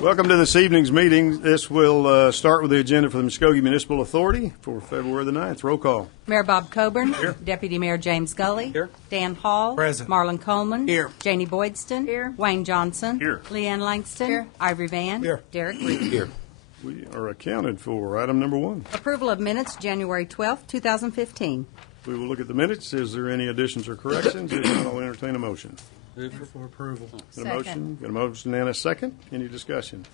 Welcome to this evening's meeting. This will start with the agenda for the Muskogee Municipal Authority for February the 9th. Roll call. Mayor Bob Coburn. Here. Deputy Mayor James Gully. Here. Dan Hall. Present. Marlon Coleman. Here. Janie Boydston. Here. Wayne Johnson. Here. Leanne Langston. Here. Ivory Van. Here. Derek Reed. Here. We are accounted for. Item number 1. Approval of minutes, January 12th, 2015. We will look at the minutes. Is there any additions or corrections? If not, I'll entertain a motion. Move for approval. Got a motion? Got a motion and a second? Any discussion?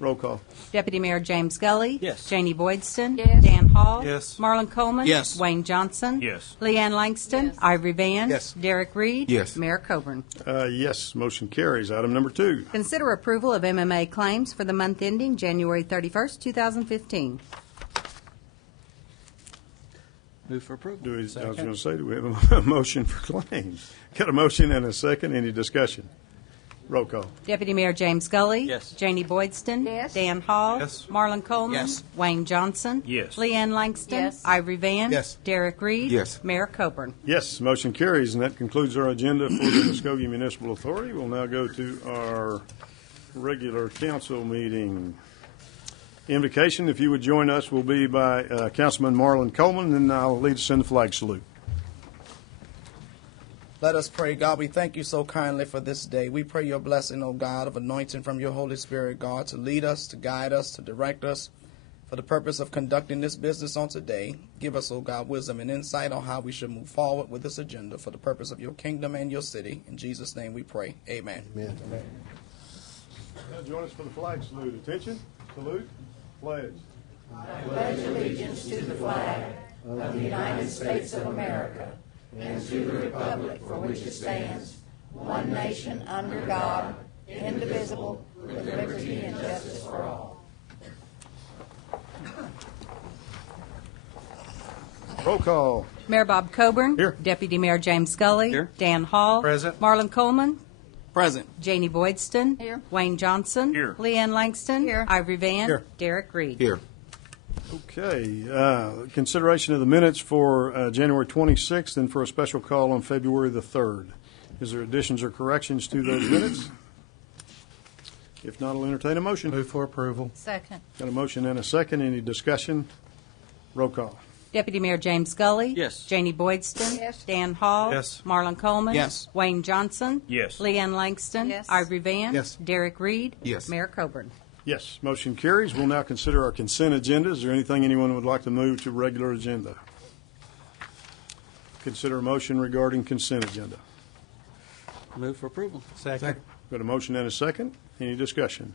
Roll call. Deputy Mayor James Gully. Yes. Janie Boydston. Yes. Dan Hall. Yes. Marlon Coleman. Yes. Wayne Johnson. Yes. Leanne Langston. Yes. Ivory Van. Yes. Derek Reed. Yes. Mayor Coburn. Yes, motion carries. Item number 2. Consider approval of MMA claims for the month ending January 31st, 2015. Move for approval. I was going to say, do we have a motion for claims? Got a motion and a second. Any discussion? Roll call. Deputy Mayor James Gully. Yes. Janie Boydston. Yes. Dan Hall. Yes. Marlon Coleman. Yes. Wayne Johnson. Yes. Leanne Langston. Yes. Ivory Van. Yes. Derek Reed. Yes. Mayor Coburn. Yes, motion carries, and that concludes our agenda for the Muskogee Municipal Authority. We'll now go to our regular council meeting. Invocation, if you would join us, will be by Councilman Marlon Coleman, and I'll lead us in the flag salute. Let us pray. God, we thank you so kindly for this day. We pray your blessing, O God, of anointing from your Holy Spirit, God, to lead us, to guide us, to direct us for the purpose of conducting this business on today. Give us, O God, wisdom and insight on how we should move forward with this agenda for the purpose of your kingdom and your city. In Jesus' name we pray. Amen. Now join us for the flag salute. Attention, salute, pledge. Pledge allegiance to the flag of the United States of America and to the republic for which it stands, one nation under God, indivisible, with liberty and justice for all. Roll call. Mayor Bob Coburn. Here. Deputy Mayor James Gully. Here. Dan Hall. Present. Marlon Coleman. Present. Janie Boydston. Here. Wayne Johnson. Here. Leanne Langston. Here. Ivory Van. Here. Derek Reed. Here. Okay, consideration of the minutes for January 26th and for a special call on February the 3rd. Is there additions or corrections to those minutes? If not, I'll entertain a motion. Move for approval. Second. Got a motion and a second. Any discussion? Roll call. Deputy Mayor James Gully. Yes. Janie Boydston. Yes. Dan Hall. Yes. Marlon Coleman. Yes. Wayne Johnson. Yes. Leanne Langston. Yes. Ivory Van. Yes. Derek Reed. Yes. Mayor Coburn. Yes, motion carries. We'll now consider our consent agenda. Is there anything anyone would like to move to regular agenda? Consider a motion regarding consent agenda. Move for approval. Second. Got a motion and a second. Any discussion?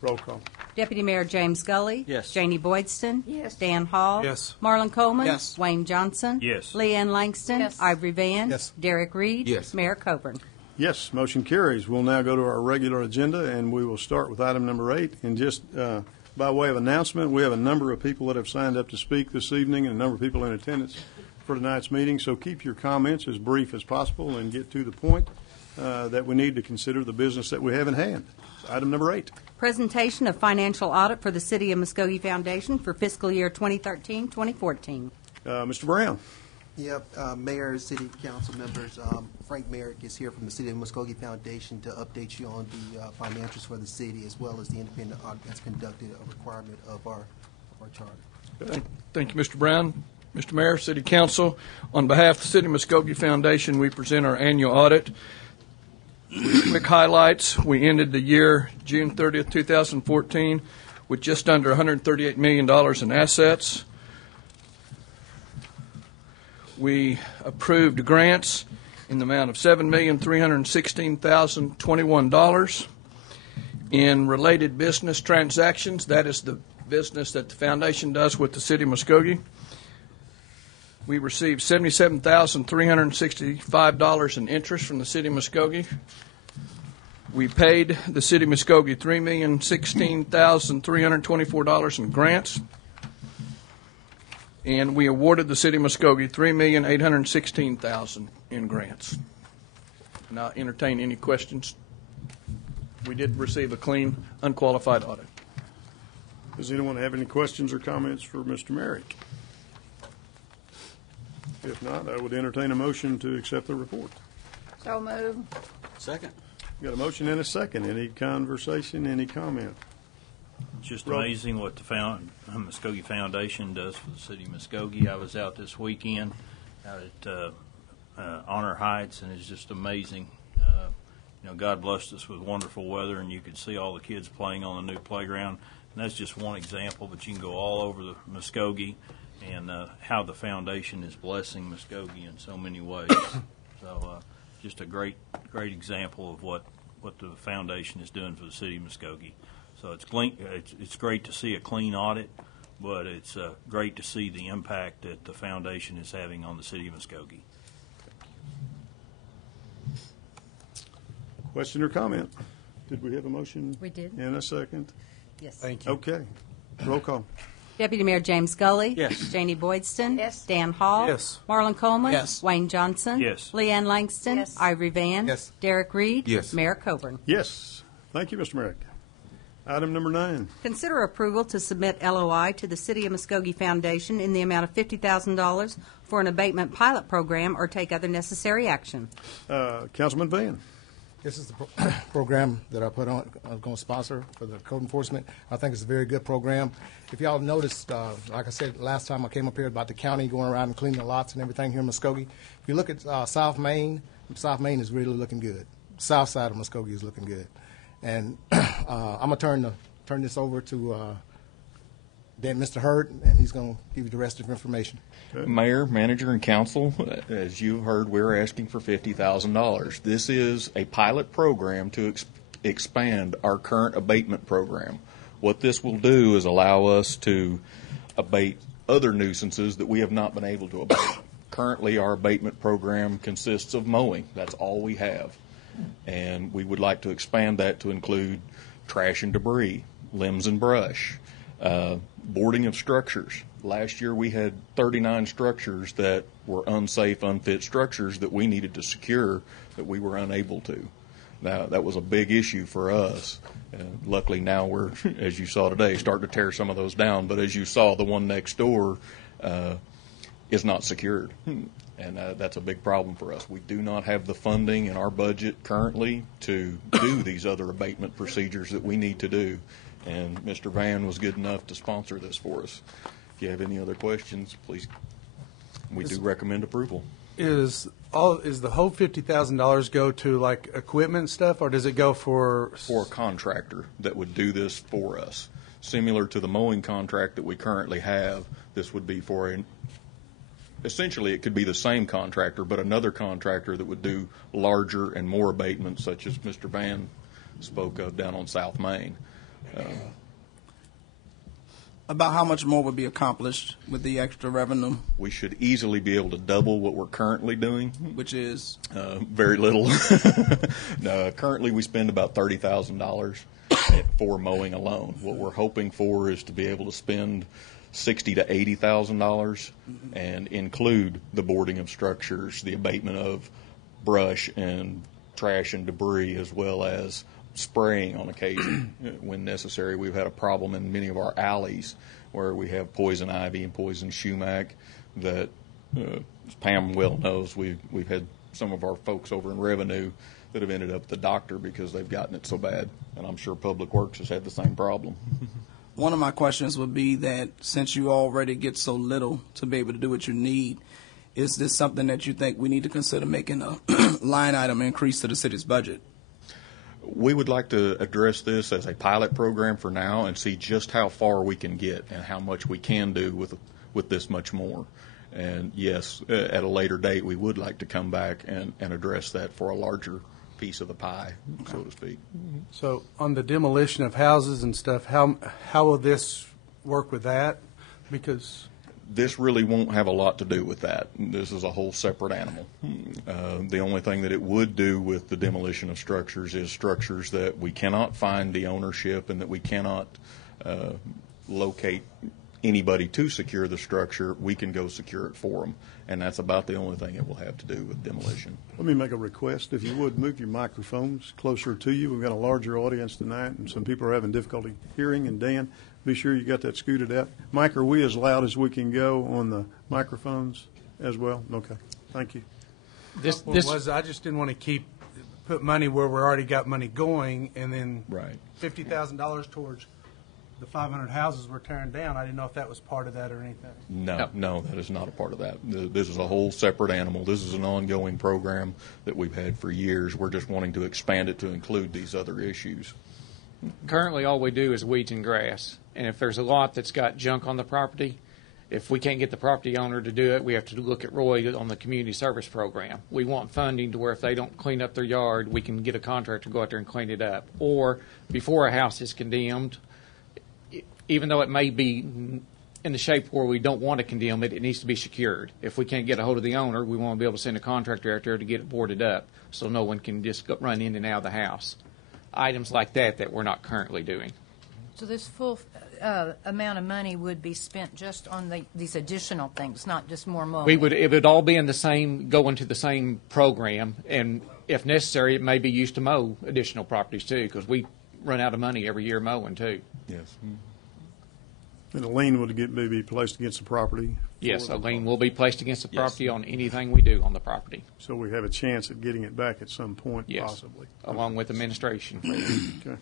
Roll call. Deputy Mayor James Gully. Yes. Janie Boydston. Yes. Dan Hall. Yes. Marlon Coleman. Yes. Wayne Johnson. Yes. Leanne Langston. Yes. Ivory Van. Yes. Derek Reed. Yes. Mayor Coburn. Yes, motion carries. We'll now go to our regular agenda, and we will start with item number 8. And just by way of announcement, we have a number of people that have signed up to speak this evening and a number of people in attendance for tonight's meeting. So keep your comments as brief as possible and get to the point that we need to consider the business that we have in hand. Item number 8. Presentation of financial audit for the City of Muskogee Foundation for fiscal year 2013-2014. Mr. Brown. Yep, Mayor, City Council members, Frank Merrick is here from the City of Muskogee Foundation to update you on the financials for the city as well as the independent audit that's conducted, a requirement of our charter. Thank you, Mr. Brown. Mr. Mayor, City Council, on behalf of the City of Muskogee Foundation, we present our annual audit. Quick highlights. We ended the year June 30th, 2014 with just under $138 million in assets. We approved grants in the amount of $7,316,021. In related business transactions, that is the business that the foundation does with the City of Muskogee, we received $77,365 in interest from the City of Muskogee. We paid the City of Muskogee $3,016,324 in grants. And we awarded the City of Muskogee $3,816,000 in grants. And I'll entertain any questions. We did receive a clean, unqualified audit. Does anyone have any questions or comments for Mr. Merrick? If not, I would entertain a motion to accept the report. So move. Second. Got a motion and a second. Any conversation, any comment? Just Rob. amazing what the Muskogee Foundation does for the city of Muskogee. I was out this weekend out at Honor Heights, and it's just amazing. God blessed us with wonderful weather, and you could see all the kids playing on the new playground. And that's just one example, but you can go all over the Muskogee and how the foundation is blessing Muskogee in so many ways. So just a great example of what the foundation is doing for the city of Muskogee. So it's great to see a clean audit, but it's great to see the impact that the foundation is having on the city of Muskogee. Question or comment? Did we have a motion? We did. And a second? Yes. Thank you. Okay. Roll call. Deputy Mayor James Scully. Yes. Janie Boydston. Yes. Dan Hall. Yes. Marlon Coleman. Yes. Wayne Johnson. Yes. Leanne Langston. Yes. Ivory Van. Yes. Derek Reed. Yes. Mayor Coburn. Yes. Thank you, Mr. Merrick. Item number 9. Consider approval to submit LOI to the City of Muskogee Foundation in the amount of $50,000 for an abatement pilot program or take other necessary action. Councilman Van. This is the program that I put on, I'm going to sponsor for the code enforcement. I think it's a very good program. If y'all noticed, like I said last time I came up here about the county going around and cleaning the lots and everything here in Muskogee. If you look at South Main is really looking good. South side of Muskogee is looking good. And I'm going to turn this over to Mr. Hurd, and he's going to give you the rest of the information. Mayor, manager, and council, as you've heard, we're asking for $50,000. This is a pilot program to expand our current abatement program. What this will do is allow us to abate other nuisances that we have not been able to abate. Currently, our abatement program consists of mowing. That's all we have. And we would like to expand that to include trash and debris, limbs and brush, boarding of structures. Last year we had 39 structures that were unsafe, unfit structures that we needed to secure that we were unable to. Now, that was a big issue for us. Luckily now we're, as you saw today, starting to tear some of those down. But as you saw, the one next door is not secured. And that's a big problem for us. We do not have the funding in our budget currently to do these other abatement procedures that we need to do. And Mr. Van was good enough to sponsor this for us. If you have any other questions, please, we do recommend approval. Is the whole $50,000 go to like equipment stuff, or does it go for a contractor that would do this for us? Similar to the mowing contract that we currently have, this would be for essentially it could be the same contractor, but another contractor that would do larger and more abatements, such as Mr. Van spoke of down on South Main. About how much more would be accomplished with the extra revenue, We should easily be able to double what we're currently doing. which is Very little. No, currently we spend about $30,000 for mowing alone. What we're hoping for is to be able to spend $60,000 to $80,000 and include the boarding of structures, the abatement of brush and trash and debris, as well as spraying on occasion when necessary. We've had a problem in many of our alleys where we have poison ivy and poison sumac that, as Pam well knows, we've had some of our folks over in Revenue that have ended up at the doctor because they've gotten it so bad. And I'm sure Public Works has had the same problem. one of my questions would be that since you already get so little to be able to do what you need, is this something that you think we need to consider making a line item increase to the city's budget? We would like to address this as a pilot program for now and see just how far we can get and how much we can do with this much more. And yes, at a later date, we would like to come back and address that for a larger piece of the pie, so to speak. So on the demolition of houses and stuff, how will this work with that? Because This really won't have a lot to do with that. This is a whole separate animal. The only thing that it would do with the demolition of structures is structures that we cannot find the ownership and that we cannot locate anybody to secure the structure. We can go secure it for them, and that's about the only thing it will have to do with demolition. Let me make a request. If you would, move your microphones closer to you. We've got a larger audience tonight, and some people are having difficulty hearing. And Dan, be sure you got that scooted out. Mike, are we as loud as we can go on the microphones as well? Okay. Thank you. I just didn't want to keep put money where we already got money going, and then Right. $50,000 towards the 500 houses we're tearing down. I didn't know if that was part of that or anything. No, that is not a part of that. This is a whole separate animal. This is an ongoing program that we've had for years. We're just wanting to expand it to include these other issues. Currently, all we do is weeds and grass. And if there's a lot that's got junk on the property, if we can't get the property owner to do it, we have to look at Roy on the community service program. We want funding to where if they don't clean up their yard, we can get a contractor to go out there and clean it up. Or before a house is condemned, even though it may be in the shape where we don't want to condemn it, it needs to be secured. If we can't get a hold of the owner, we want to be able to send a contractor out there to get it boarded up so no one can just run in and out of the house. Items like that we're not currently doing. So this full amount of money would be spent just on these additional things, not just more money? It would all be in the same, go into the same program, and if necessary, it may be used to mow additional properties too, because we run out of money every year mowing too. Yes. And a lien would be placed against the property? Yes, a lien will be placed against the property on anything we do on the property. So we have a chance at getting it back at some point, Yes, possibly? along with administration. Okay.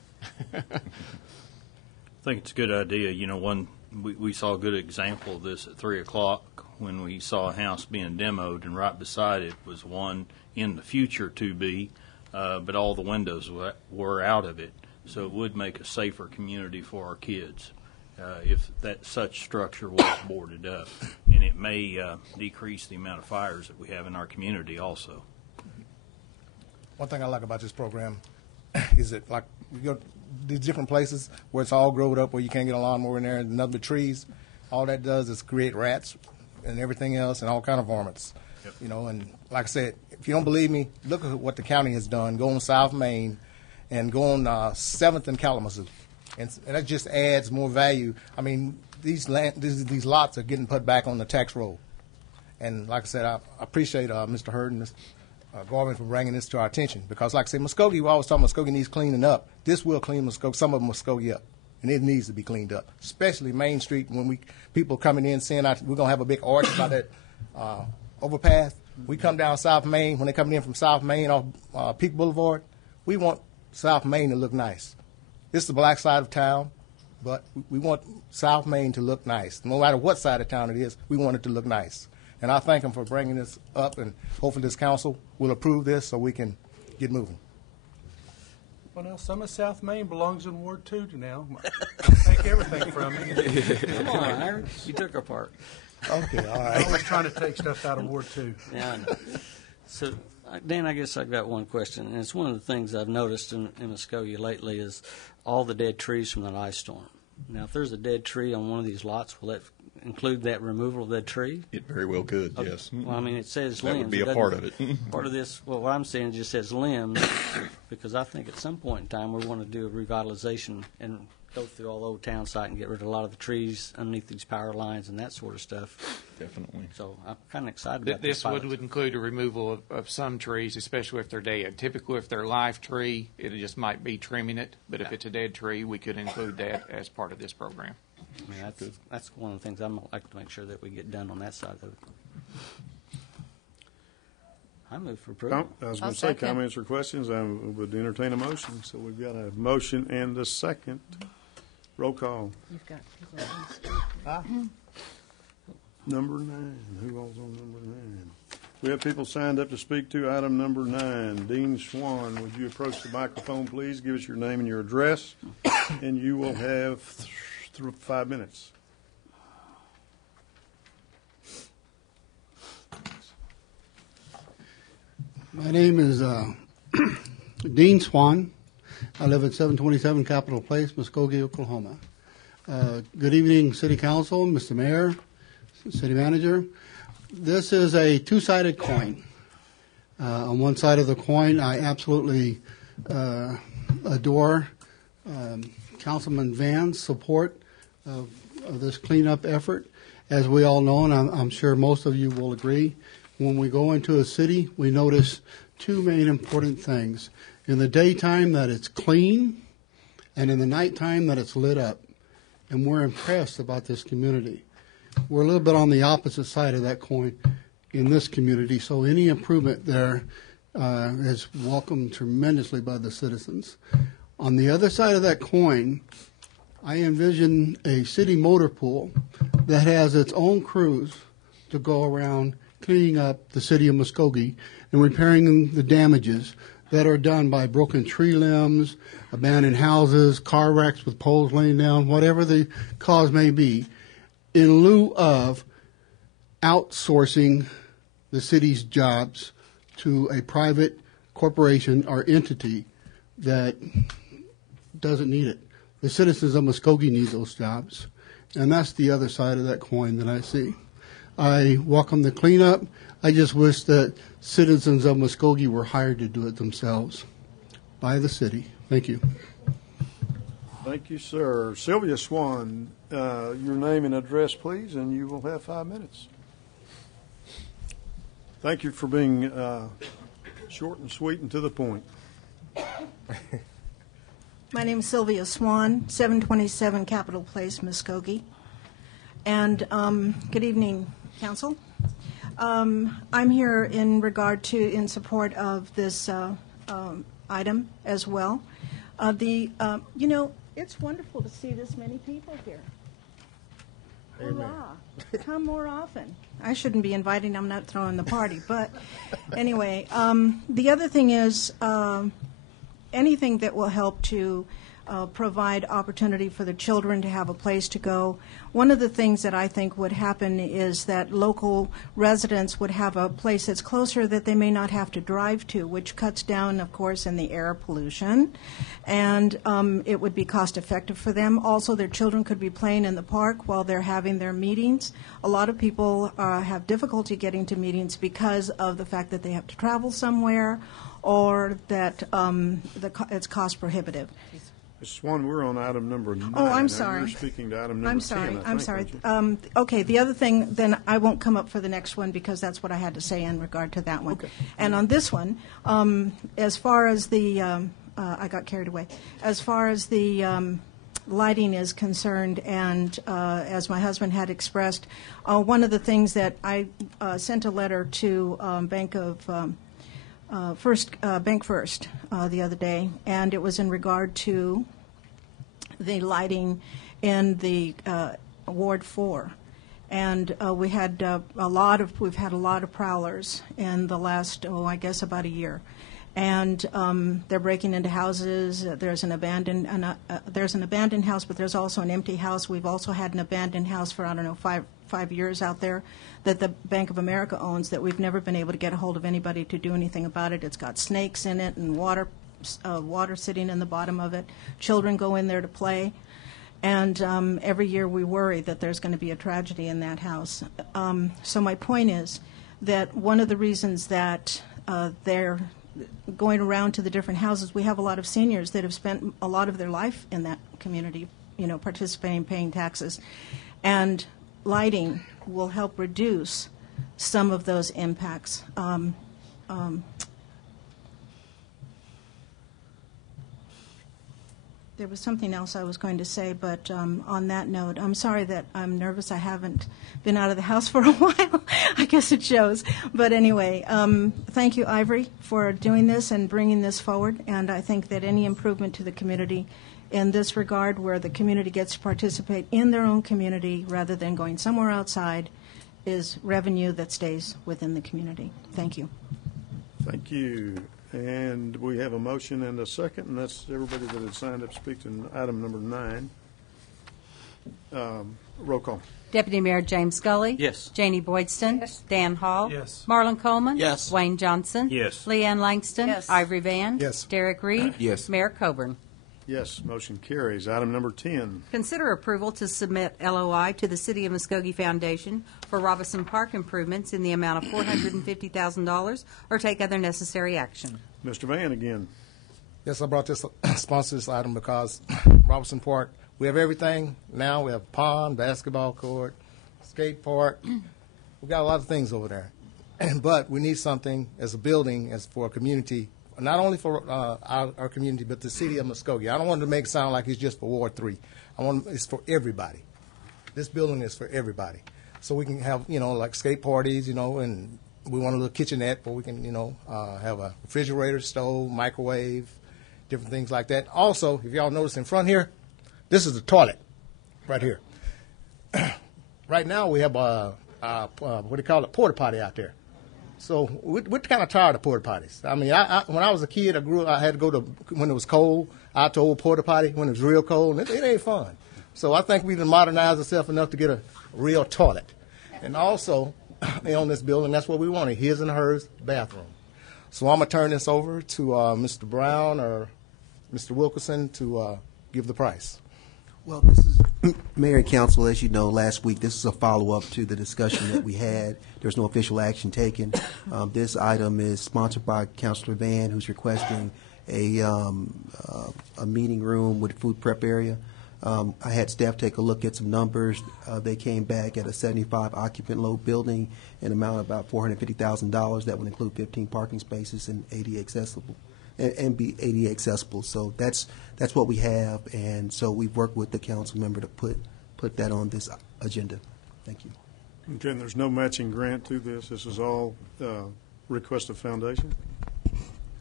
I think it's a good idea. You know, we saw a good example of this at 3 o'clock when we saw a house being demoed, and right beside it was one in the future to be, but all the windows were out of it. So it would make a safer community for our kids if such structure was boarded up. And it may decrease the amount of fires that we have in our community also. One thing I like about this program is that, like, you go these different places where it's all growed up, where you can't get a lawnmower in there and nothing but trees. All that does is create rats and everything else and all kind of varmints. Yep. You know, and like I said, if you don't believe me, look at what the county has done. Go on South Main and go on 7th and Kalamazoo. And that just adds more value. I mean, these lots are getting put back on the tax roll. And like I said, I appreciate Mr. Hurd and Mr. Gorman for bringing this to our attention. Because like I said, Muskogee, we always talk Muskogee needs cleaning up. This will clean Muskogee, some of Muskogee up. And it needs to be cleaned up, especially Main Street. When people coming in saying we're going to have a big arch by that overpass. We come down South Main, when they're coming in from South Main off Peak Boulevard, we want South Main to look nice. This is the black side of town, but we want South Main to look nice. No matter what side of town it is, we want it to look nice. And I thank them for bringing this up, and hopefully this council will approve this so we can get moving. Well, now, some of South Main belongs in Ward 2 now. Take everything from me. Come on, Aaron. You took our part. Okay, all I'm right. always trying to take stuff out of Ward 2. Yeah, I know. So, Dan, I guess I've got one question, and it's one of the things I've noticed in Muskogee lately is all the dead trees from that ice storm. Now, if there's a dead tree on one of these lots, will that include that removal of that tree? It very well could, Okay. yes. Well, I mean, it says That limbs. would be a doesn't- part of it. Part of this, well, what I'm saying just says limbs, because I think at some point in time we want to do a revitalization and go through all the old town site and get rid of a lot of the trees underneath these power lines and that sort of stuff. Definitely. So I'm kind of excited about This pilot. would include a removal of some trees, especially if they're dead. Typically, if they're a live tree, it just might be trimming it, but if it's a dead tree, we could include that as part of this program. I mean, that's one of the things I'd like to make sure that we get done on that side of it. I move for approval. I was going I'll to say, second. comments or questions, I would entertain a motion. So we've got a motion and a second. Roll call. You've got Number 9. Who all's on number 9? We have people signed up to speak to item number 9. Dean Swan, would you approach the microphone, please? Give us your name and your address, and you will have 5 minutes. My name is Dean Swan. I live at 727 Capitol Place, Muskogee, Oklahoma. Good evening, City Council, Mr. Mayor, City Manager. This is a two-sided coin. On one side of the coin, I absolutely adore Councilman Van's support of this cleanup effort. As we all know, and I'm sure most of you will agree, when we go into a city, we notice two main important things. In the daytime, that it's clean, and in the nighttime, that it's lit up. And we're impressed about this community. We're a little bit on the opposite side of that coin in this community, so any improvement there is welcomed tremendously by the citizens. On the other side of that coin, I envision a city motor pool that has its own crews to go around cleaning up the city of Muskogee and repairing the damages that are done by broken tree limbs, abandoned houses, car wrecks with poles laying down, whatever the cause may be, in lieu of outsourcing the city's jobs to a private corporation or entity that doesn't need it. The citizens of Muskogee need those jobs, and that's the other side of that coin that I see. I welcome the cleanup. I just wish that citizens of Muskogee were hired to do it themselves by the city. Thank you. Thank you, sir. Sylvia Swan, your name and address, please, and you will have 5 minutes. Thank you for being short and sweet and to the point. My name is Sylvia Swan, 727 Capitol Place, Muskogee. And good evening, Council. I'm here in regard to, in support of this item as well. You know, it's wonderful to see this many people here. Hurrah. Come more often. I shouldn't be inviting, I'm not throwing the party. But anyway, the other thing is anything that will help to provide opportunity for the children to have a place to go. One of the things that I think would happen is that local residents would have a place that's closer that they may not have to drive to, which cuts down, of course, in the air pollution. And it would be cost effective for them. Also, their children could be playing in the park while they're having their meetings. A lot of people have difficulty getting to meetings because of the fact that they have to travel somewhere or that it's cost prohibitive. Ms. Swan, we're on item number 9. Oh, I'm Now, sorry. You're speaking to item number I'm 10, sorry. I think, I'm sorry. aren't you? Okay, the other thing, then I won't come up for the next one because that's what I had to say in regard to that one. Okay. And on this one, as far as the, I got carried away. As far as the lighting is concerned, and as my husband had expressed, one of the things that I sent a letter to Bank First the other day, and it was in regard to the lighting in the Ward 4. And we've had a lot of prowlers in the last, I guess about a year. And they're breaking into houses. There's an abandoned house, but there's also an empty house. We've also had an abandoned house for, I don't know, five years out there that the Bank of America owns that we've never been able to get a hold of anybody to do anything about it. It's got snakes in it and water sitting in the bottom of it. Children go in there to play. And every year we worry that there's going to be a tragedy in that house. So my point is that one of the reasons that they're going around to the different houses, we have a lot of seniors that have spent a lot of their life in that community, participating, paying taxes. And lighting will help reduce some of those impacts. There was something else I was going to say, but on that note, I'm sorry that I'm nervous. I haven't been out of the house for a while. I guess it shows. But anyway, thank you, Ivory, for doing this and bringing this forward. And I think that any improvement to the community in this regard, where the community gets to participate in their own community rather than going somewhere outside, is revenue that stays within the community. Thank you. Thank you. And we have a motion and a second, and that's everybody that had signed up to speak to item number 9. Roll call. Deputy Mayor James Scully. Yes. Janie Boydston. Yes. Dan Hall. Yes. Marlon Coleman. Yes. Wayne Johnson. Yes. Leanne Langston. Yes. Ivory Van. Yes. Derek Reed. Yes. Mayor Coburn. Yes, motion carries. Item number 10. Consider approval to submit LOI to the City of Muskogee Foundation for Robinson Park improvements in the amount of $450,000 or take other necessary action. Mr. Van again. Yes, I brought this sponsor this item because Robinson Park, we have everything now. We have pond, basketball court, skate park. We've got a lot of things over there. But we need something as a building, as for a community, not only for our community, but the city of Muskogee. I don't want to make it sound like it's just for Ward 3. It's for everybody. This building is for everybody. So we can have, like skate parties, and we want a little kitchenette where we can, have a refrigerator, stove, microwave, different things like that. Also, if y'all notice in front here, this is the toilet right here. Right now we have what do you call it, porta potty out there. So we're kind of tired of porta potties. I mean, when I was a kid, I had to go to, when it was cold, out to old porta potty when it was real cold, and it ain't fun. So I think we've modernized ourselves enough to get a real toilet. And also, on this building, that's what we wanted, his and hers bathroom. So I'm going to turn this over to Mr. Brown or Mr. Wilkerson to give the price. Well, this is, Mayor and Council, as you know, last week, this is a follow-up to the discussion that we had. There's no official action taken. This item is sponsored by Councilor Van, who's requesting a meeting room with food prep area. I had staff take a look at some numbers. They came back at a 75 occupant load building, an amount of about $450,000. That would include 15 parking spaces and ADA accessible. And be ADA accessible. So that's what we have, and so we've worked with the council member to put that on this agenda. Thank you. Okay, and there's no matching grant to this. This is all request of foundation?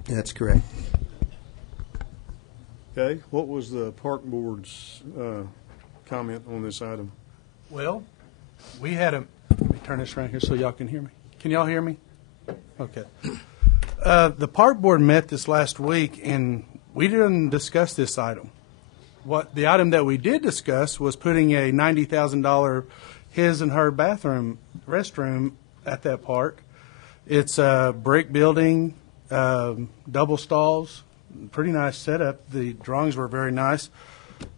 That's correct. Okay, what was the park board's comment on this item? Well, we had a, let me turn this around here so y'all can hear me. Can y'all hear me? Okay. The park board met this last week, and we didn't discuss this item. What the item that we did discuss was putting a $90,000 his and her restroom at that park. It's a brick building, double stalls, pretty nice setup. The drawings were very nice,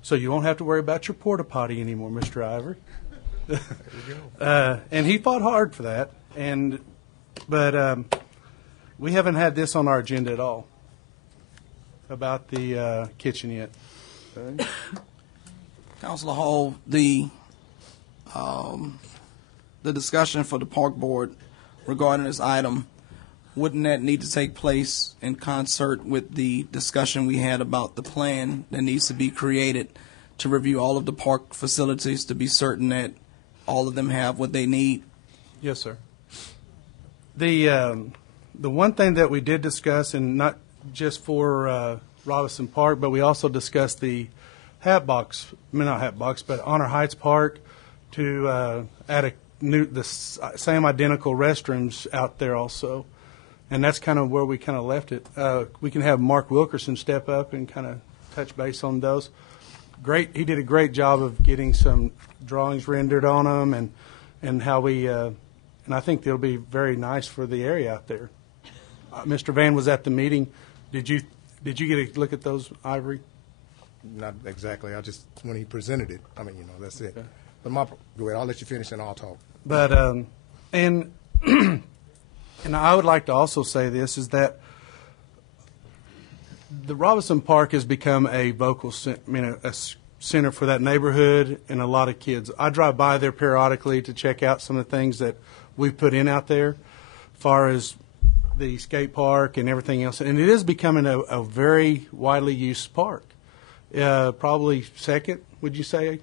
so you won't have to worry about your porta potty anymore, Mr. Ivory. There you go. And he fought hard for that, but. We haven't had this on our agenda at all about the kitchen yet. Okay. Councilor Hall, the discussion for the park board regarding this item, wouldn't that need to take place in concert with the discussion we had about the plan that needs to be created to review all of the park facilities to be certain that all of them have what they need? Yes, sir. The one thing that we did discuss, and not just for Robinson Park, but we also discussed the not Hat Box, but Honor Heights Park to add the same identical restrooms out there also. And that's kind of where we kind of left it. We can have Mark Wilkerson step up and kind of touch base on those. Great, he did a great job of getting some drawings rendered on them and how we, and I think it'll be very nice for the area out there. Mr. Van was at the meeting. Did you get a look at those, Ivory? Not exactly. I just, when he presented it, I mean, that's it. Okay. But go ahead. I'll let you finish and I'll talk. But, and I would like to also say this, is that the Robinson Park has become a a center for that neighborhood and a lot of kids. I drive by there periodically to check out some of the things that we put in out there, as far as the skate park and everything else. And it is becoming a very widely used park. Probably second, would you say?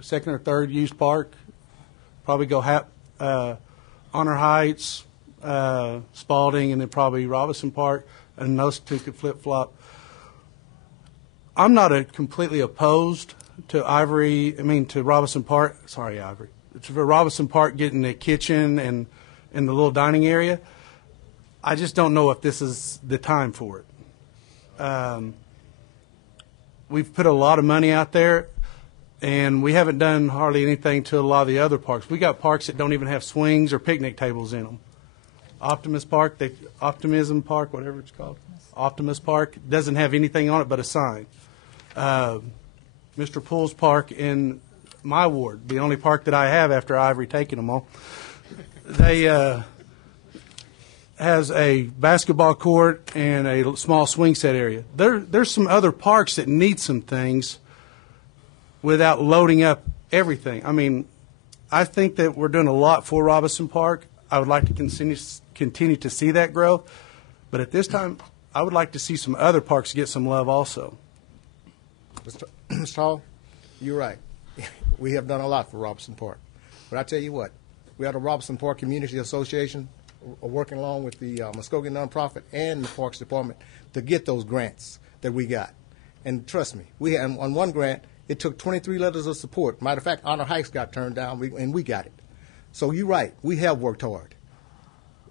Second or third used park? Probably go Honor Heights, Spalding, and then probably Robinson Park, and those two could flip-flop. I'm not completely opposed to Robinson Park. Sorry, Ivory. For Robinson Park getting the kitchen and the little dining area. I just don't know if this is the time for it. We've put a lot of money out there, and we haven't done hardly anything to a lot of the other parks. We got parks that don't even have swings or picnic tables in them. Optimism Park, whatever it's called. Optimus Park doesn't have anything on it but a sign. Mr. Poole's Park in my ward, the only park that I have after Ivory taking them all, they has a basketball court and a small swing set area. There's some other parks that need some things without loading up everything. I mean, I think that we're doing a lot for Robinson Park. I would like to continue to see that growth. But at this time, I would like to see some other parks get some love also. Mr. Hall, you're right. We have done a lot for Robinson Park. But I tell you what, we have the Robinson Park Community Association. are working along with the Muskogee nonprofit and the Parks Department to get those grants that we got. And trust me, we had, on one grant, it took 23 letters of support. Matter of fact, Honor Heights got turned down, and we got it. So you're right. We have worked hard.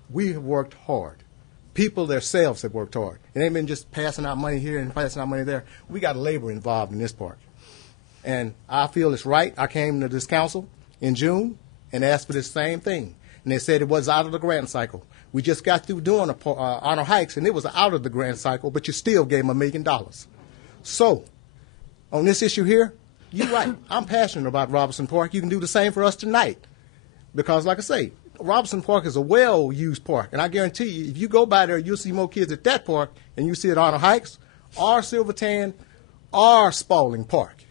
We have worked hard. People themselves have worked hard. It ain't been just passing out money here and passing out money there. We got labor involved in this park. And I feel it's right. I came to this council in June and asked for this same thing. And they said it was out of the grant cycle. We just got through doing Honor Heights, and it was out of the grant cycle, but you still gave them $1 million. So, on this issue here, you're right. I'm passionate about Robinson Park. You can do the same for us tonight. Because, like I say, Robinson Park is a well-used park. And I guarantee you, if you go by there, you'll see more kids at that park than you see at Honor Heights, or Silverton, or Spalding Park.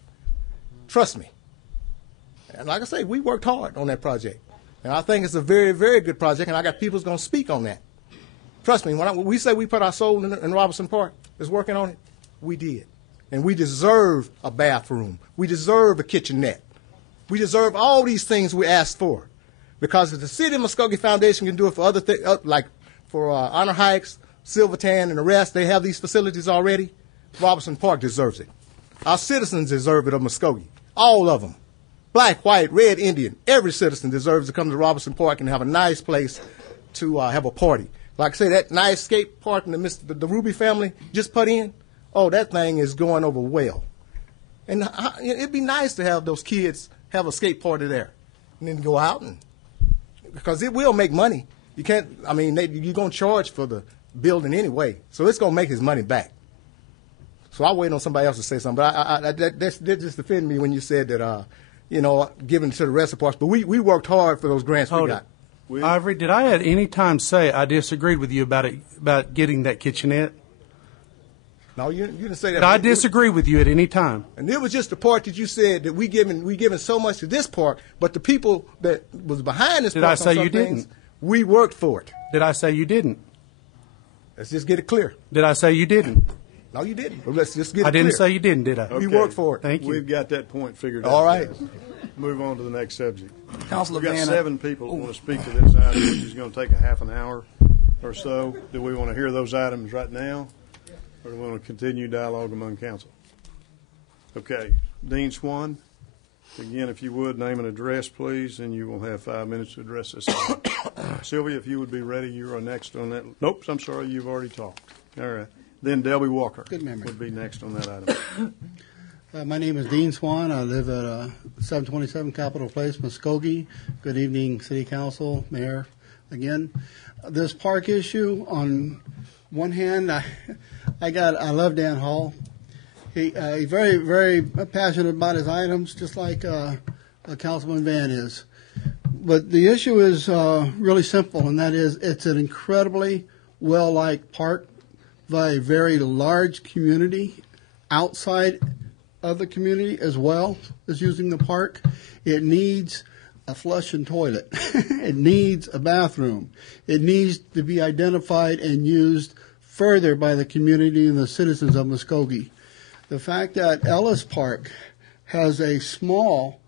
Trust me. And like I say, we worked hard on that project. And I think it's a very, very good project, and I got people who's going to speak on that. Trust me, when we say we put our soul in Robinson Park, is working on it, we did. And we deserve a bathroom. We deserve a kitchenette. We deserve all these things we asked for. Because if the City of Muskogee Foundation can do it for other things, like for Honor Heights, Silverton, and the rest, they have these facilities already, Robinson Park deserves it. Our citizens deserve it of Muskogee. All of them. Black, white, red, Indian. Every citizen deserves to come to Robinson Park and have a nice place to have a party. Like I say, that nice skate park the Ruby family just put in, oh, that thing is going over well. And it'd be nice to have those kids have a skate party there. And then go out because it will make money. You can't, you're going to charge for the building anyway. So it's going to make his money back. So I'll wait on somebody else to say something. But that just offended me when you said that, giving to the rest of the parks. But we worked hard for those grants we got. Ivory, did I at any time say I disagreed with you about getting that kitchenette? No, you didn't say that. Did I disagree with you at any time? And it was just the part that you said that we given so much to this park, but the people that was behind this Did park I say on some you things, didn't? We worked for it. Did I say you didn't? Let's just get it clear. Did I say you didn't? No, you didn't. But let's just get it I didn't clear. say you didn't, did I? We worked for it. Thank you. We've got that point figured out. All right. Guys. Move on to the next subject. Councilor We've got Vanna. 7 people that want to speak to this item, which is going to take a half an hour or so. Do we want to hear those items right now, or do we want to continue dialogue among council? Okay. Dean Swan, again, if you would, name and address, please, and you will have 5 minutes to address this item. Sylvia, if you would be ready, you are next on that. Nope, I'm sorry, you've already talked. All right. Then Delby Walker Good memory. would be next on that item. My name is Dean Swan. I live at 727 Capitol Place, Muskogee. Good evening, City Council, Mayor. Again, this park issue. On one hand, I love Dan Hall. He's very, very passionate about his items, just like Councilman Van is. But the issue is really simple, and that is it's an incredibly well-liked park by a very large community outside of the community as well as using the park. It needs a flush and toilet. It needs a bathroom. It needs to be identified and used further by the community and the citizens of Muskogee. The fact that Ellis Park has a small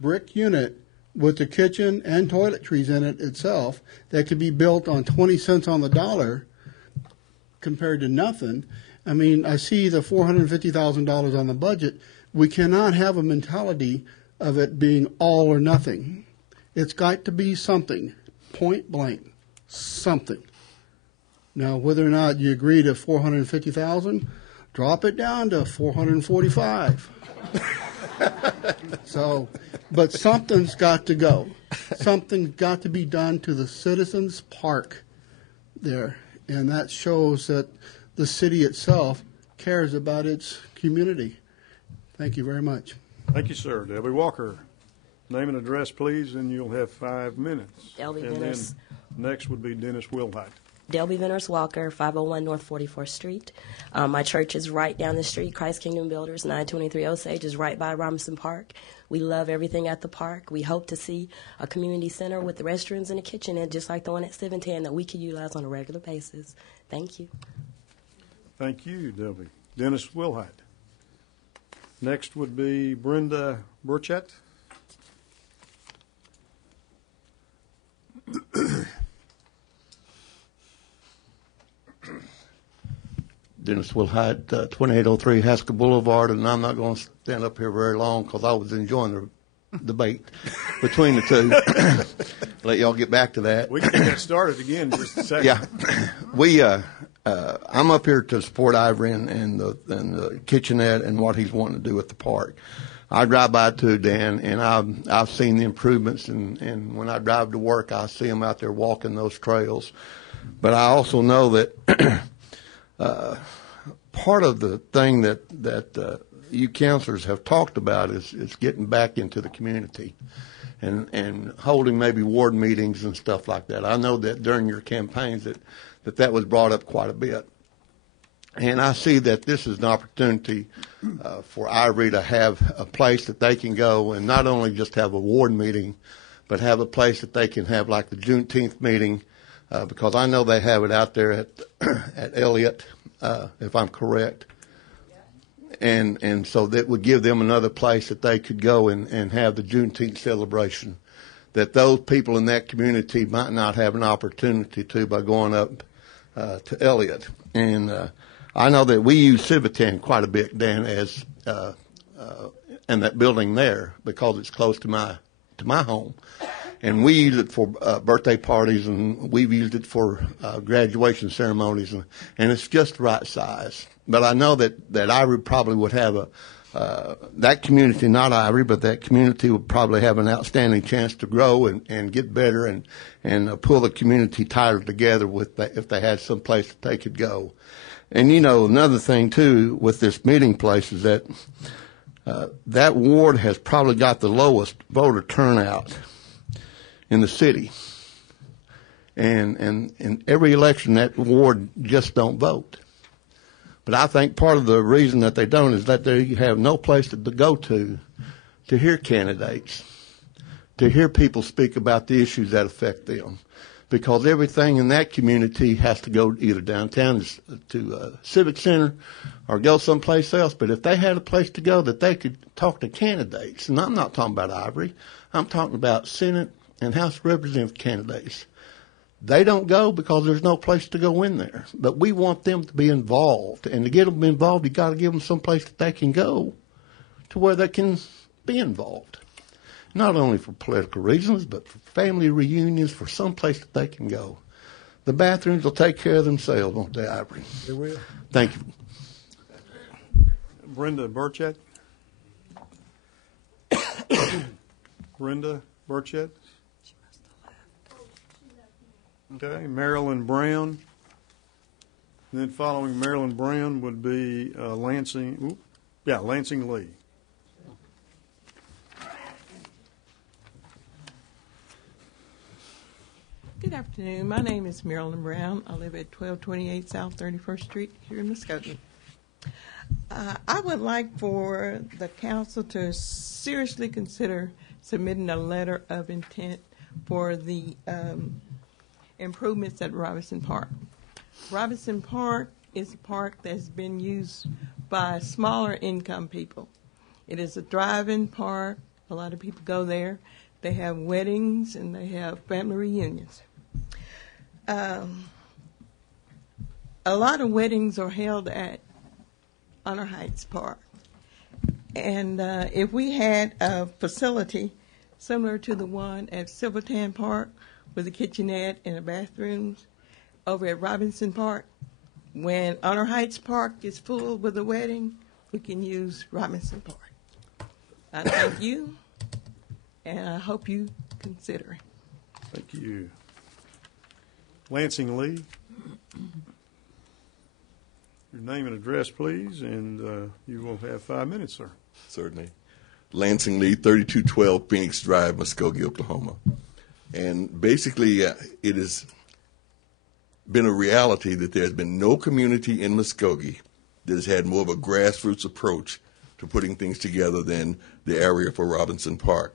brick unit with the kitchen and toiletries in it itself that could be built on 20 cents on the dollar compared to nothing. I mean, I see the $450,000 on the budget. We cannot have a mentality of it being all or nothing. It's got to be something, point blank, something. Now, whether or not you agree to $450,000, drop it down to $445,000. So, but something's got to go. Something's got to be done to the Citizens Park there. And that shows that the city itself cares about its community. Thank you very much. Thank you, sir. Delby Walker, name and address, please, and you'll have 5 minutes. Delby and Venters. Then next would be Dennis Wilhite. Delby Venters Walker, 501 North 44th Street. My church is right down the street. Christ Kingdom Builders, 923 Osage, is right by Robinson Park. We love everything at the park. We hope to see a community center with the restrooms and a kitchenette, just like the one at 710, that we can utilize on a regular basis. Thank you. Thank you, Delby. Dennis Wilhite. Next would be Brenda Burchett. Dennis Will Hyde, 2803 Haskell Boulevard, and I'm not going to stand up here very long because I was enjoying the debate between the two. Let y'all get back to that. We can get started again in just a second. Yeah, I'm up here to support Ivory and the kitchenette and what he's wanting to do at the park. I drive by too, Dan, and I've seen the improvements, and when I drive to work, I see them out there walking those trails. But I also know that part of the thing that you counselors have talked about is getting back into the community and holding maybe ward meetings and stuff like that. I know that during your campaigns that was brought up quite a bit. And I see that this is an opportunity for Ivory to have a place that they can go and not only just have a ward meeting, but have a place that they can have like the Juneteenth meeting, because I know they have it out there at Elliott, if I'm correct. And so that would give them another place that they could go and have the Juneteenth celebration that those people in that community might not have an opportunity to by going up to Elliott. And I know that we use Civitan quite a bit, Dan, as and that building there because it's close to my home, and we use it for birthday parties, and we've used it for graduation ceremonies, and it's just the right size. But I know that Ivory probably would have that community, not Ivory, but that community would probably have an outstanding chance to grow and get better and pull the community tighter together if they had some place that they could go. And, you know, another thing, too, with this meeting place is that that ward has probably got the lowest voter turnout in the city. And in every election, that ward just don't vote. But I think part of the reason that they don't is that they have no place to go to hear candidates, to hear people speak about the issues that affect them. Because everything in that community has to go either downtown to Civic Center or go someplace else. But if they had a place to go that they could talk to candidates, and I'm not talking about Ivory, I'm talking about Senate and House of Representatives candidates. They don't go because there's no place to go in there. But we want them to be involved. And to get them involved, you got to give them some place that they can go to where they can be involved. Not only for political reasons, but for family reunions, for some place that they can go. The bathrooms will take care of themselves, won't they, Ivory? They will. Thank you. Brenda Burchett. Brenda Burchett. Okay, Marilyn Brown. And then following Marilyn Brown would be Lansing Lee. Good afternoon. My name is Marilyn Brown. I live at 1228 South 31st Street here in Muskogee. I would like for the council to seriously consider submitting a letter of intent for the improvements at Robinson Park. Robinson Park is a park that's been used by smaller income people. It is a drive-in park. A lot of people go there. They have weddings and they have family reunions. A lot of weddings are held at Honor Heights Park. And if we had a facility similar to the one at Silverton Park with a kitchenette and the bathrooms over at Robinson Park, when Honor Heights Park is full with a wedding, we can use Robinson Park. I thank you, and I hope you consider it. Thank you. Lansing Lee. Your name and address, please, and you will have 5 minutes, sir. Certainly. Lansing Lee, 3212 Phoenix Drive, Muskogee, Oklahoma. And basically, it has been a reality that there's been no community in Muskogee that has had more of a grassroots approach to putting things together than the area for Robinson Park.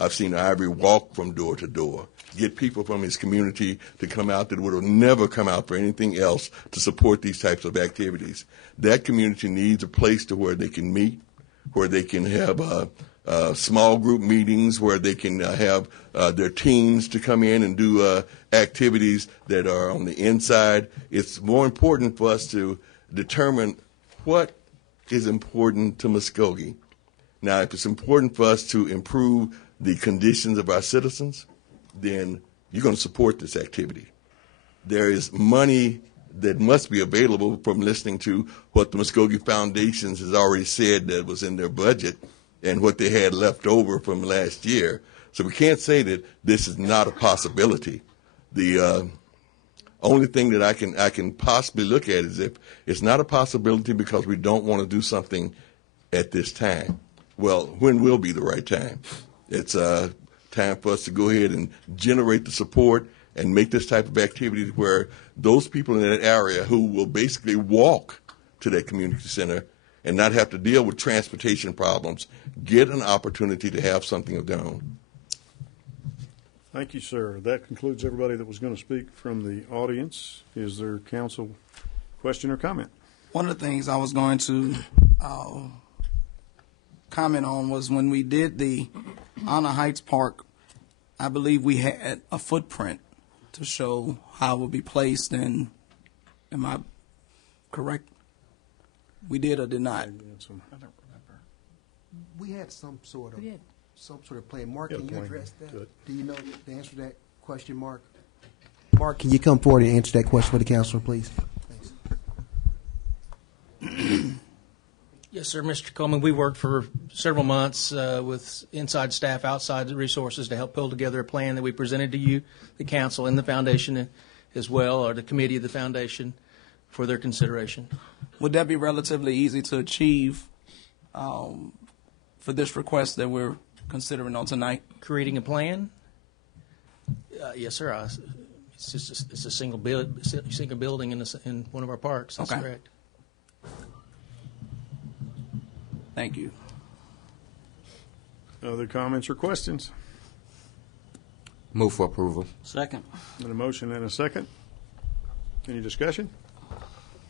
I've seen Ivory walk from door to door, get people from his community to come out that would have never come out for anything else to support these types of activities. That community needs a place to where they can meet, where they can have small group meetings, where they can have their teams to come in and do activities that are on the inside. It's more important for us to determine what is important to Muskogee. Now, if it's important for us to improve the conditions of our citizens, then you're going to support this activity. There is money that must be available from listening to what the Muskogee Foundation has already said that was in their budget and what they had left over from last year. So we can't say that this is not a possibility. The only thing that I can possibly look at is if it's not a possibility because we don't want to do something at this time. Well, when will be the right time? It's time for us to go ahead and generate the support and make this type of activity where those people in that area who will basically walk to that community center and not have to deal with transportation problems get an opportunity to have something of their own. Thank you, sir. That concludes everybody that was going to speak from the audience. Is there council question or comment? One of the things I was going to comment on was when we did the Honor Heights Park, I believe we had a footprint to show how it would be placed, and am I correct? We did or did not? I don't remember. We had some sort of plan. Mark, can you address that? Good. Do you know the answer to that question, Mark? Mark, can you come forward and answer that question for the councilor, please? Thanks. Yes, sir, Mr. Coleman. We worked for several months with inside staff, outside resources to help pull together a plan that we presented to you, the council, and the foundation as well, or the committee of the foundation, for their consideration. Would that be relatively easy to achieve for this request that we're considering on tonight? Creating a plan? Yes, sir. It's just it's a single building in one of our parks. That's okay. Correct. Thank you. Other comments or questions? Move for approval. Second. And a motion and a second. Any discussion?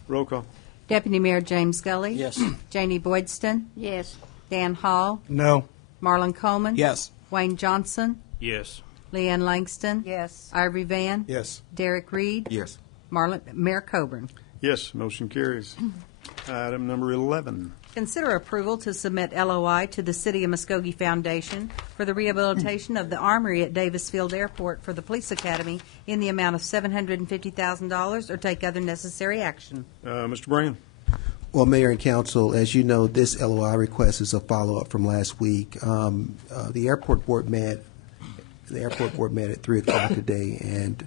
Roll call. Deputy Mayor James Gully? Yes. Janie Boydston? Yes. Dan Hall? No. Marlon Coleman? Yes. Wayne Johnson? Yes. Leanne Langston? Yes. Ivory Van? Yes. Derek Reed? Yes. Mayor Coburn? Yes, motion carries. Item number 11. Consider approval to submit LOI to the City of Muskogee Foundation for the rehabilitation of the Armory at Davis Field Airport for the Police Academy in the amount of $750,000 or take other necessary action. Mr. Brand. Well, Mayor and Council, as you know, this LOI request is a follow-up from last week. The airport board met at 3 o'clock today, and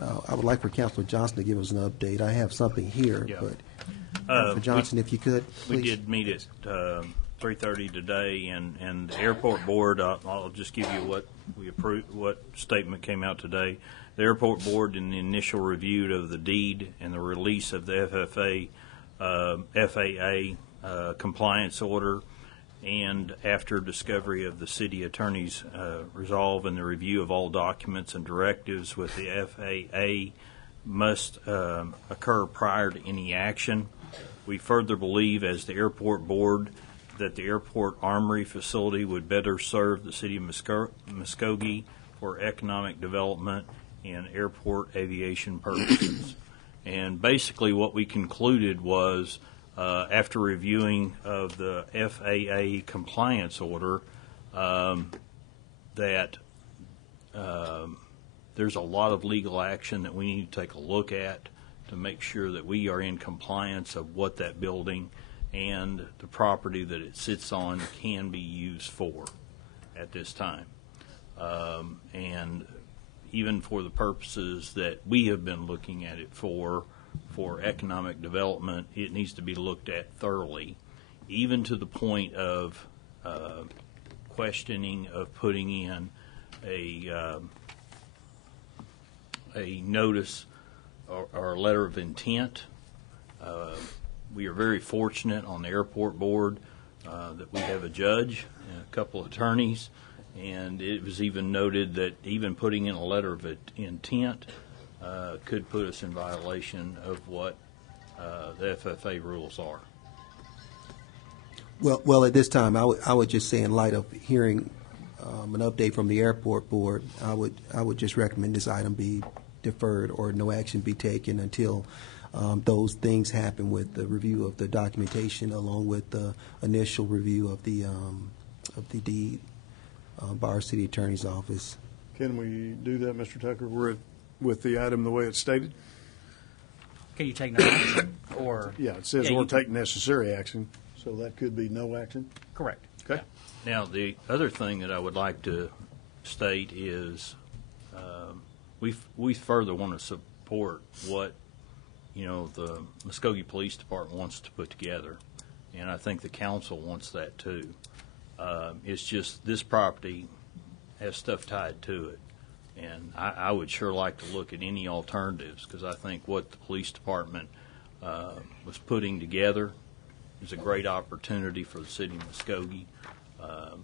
I would like for Councilor Johnson to give us an update. I have something here, Yeah. but for Johnson, if you could, please. We did meet at 3:30 today, and the airport board. I'll just give you what we approved, what statement came out today. The airport board, in the initial review of the deed and the release of the FAA compliance order, and after discovery of the city attorney's resolve and the review of all documents and directives with the FAA must occur prior to any action. We further believe, as the airport board, that the airport armory facility would better serve the city of Muskogee for economic development and airport aviation purposes. And basically what we concluded was, after reviewing of the FAA compliance order, that there's a lot of legal action that we need to take a look at to make sure that we are in compliance of what that building and the property that it sits on can be used for at this time. And even for the purposes that we have been looking at it for economic development, it needs to be looked at thoroughly, even to the point of questioning of putting in a notice or a letter of intent. We are very fortunate on the airport board that we have a judge and a couple of attorneys, and it was even noted that even putting in a letter of intent could put us in violation of what the FFA rules are. Well, at this time, I would just say, in light of hearing an update from the airport board, I would just recommend this item be deferred or no action be taken until those things happen with the review of the documentation along with the initial review of the deed by our city attorney's office. Can we do that, Mr. Tucker, with the item the way it's stated? Can you take no action? Or Yeah, it says or take necessary action, so that could be no action. Correct. Okay. Now, the other thing that I would like to state is we further want to support what, the Muskogee Police Department wants to put together, and I think the council wants that too. It's just this property has stuff tied to it, and I would sure like to look at any alternatives, because I think what the police department was putting together is a great opportunity for the city of Muskogee.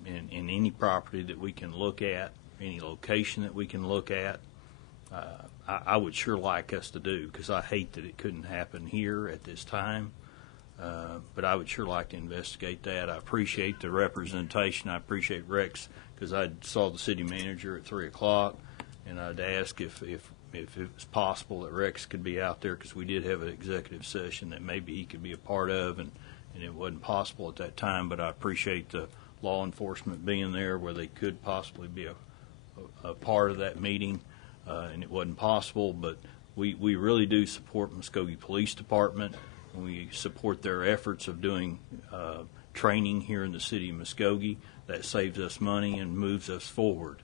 In any property that we can look at, any location that we can look at, I would sure like us to do, because I hate that it couldn't happen here at this time. But I would sure like to investigate that. I appreciate the representation. I appreciate Rex, because I saw the city manager at 3 o'clock, and I'd ask if it was possible that Rex could be out there, because we did have an executive session that maybe he could be a part of, and it wasn't possible at that time. But I appreciate the law enforcement being there where they could possibly be a part of that meeting, and it wasn't possible. But we really do support Muskogee Police Department. We support their efforts of doing training here in the city of Muskogee. That saves us money and moves us forward.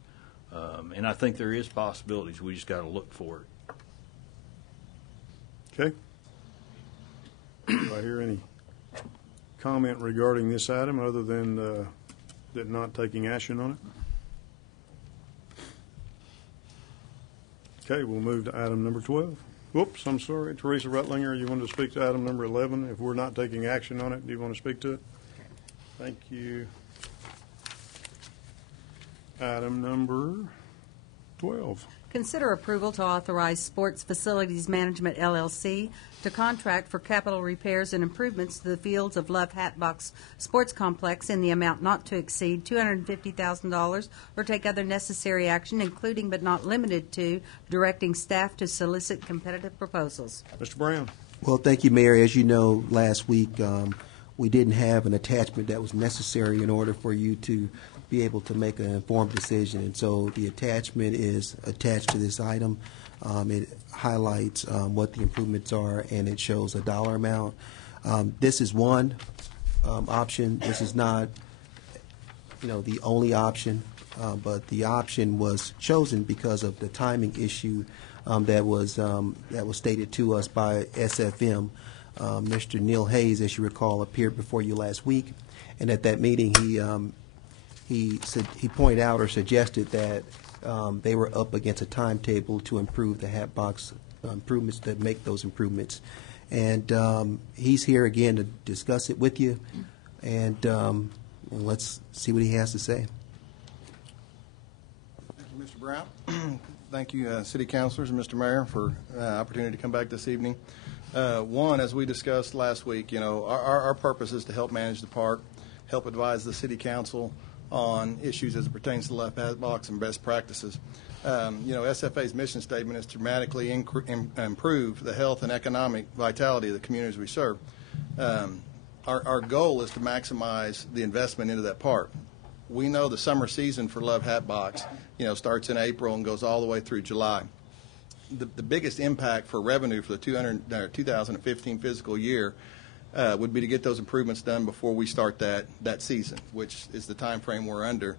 And I think there is possibilities. We just got to look for it. Okay. Do I hear any comment regarding this item other than that not taking action on it? Okay, we'll move to item number 12. Whoops, I'm sorry. Teresa Rutlinger, you wanted to speak to item number 11? If we're not taking action on it, do you want to speak to it? Thank you. Item number 12. Consider approval to authorize Sports Facilities Management, LLC, to contract for capital repairs and improvements to the fields of Love Hatbox Sports Complex in the amount not to exceed $250,000, or take other necessary action, including but not limited to directing staff to solicit competitive proposals. Mr. Brown. Well, thank you, Mayor. As you know, last week we didn't have an attachment that was necessary in order for you to be able to make an informed decision, and so the attachment is attached to this item. It highlights what the improvements are, and it shows a dollar amount. This is one option. This is not, the only option, but the option was chosen because of the timing issue that was stated to us by SFM. Mr. Neil Hayes, as you recall, appeared before you last week, and at that meeting he pointed out or suggested that they were up against a timetable to improve the Hatbox improvements, that make those improvements. And he's here again to discuss it with you, and let's see what he has to say. Thank you, Mr. Brown. Thank you, City Councilors and Mr. Mayor, for the opportunity to come back this evening. One, as we discussed last week, our purpose is to help manage the park, help advise the City Council on issues as it pertains to Love Hatbox and best practices. SFA's mission statement is to dramatically improve the health and economic vitality of the communities we serve. Our goal is to maximize the investment into that park. We know the summer season for Love Hatbox, starts in April and goes all the way through July. The biggest impact for revenue for the 2015 fiscal year would be to get those improvements done before we start that season, which is the time frame we're under.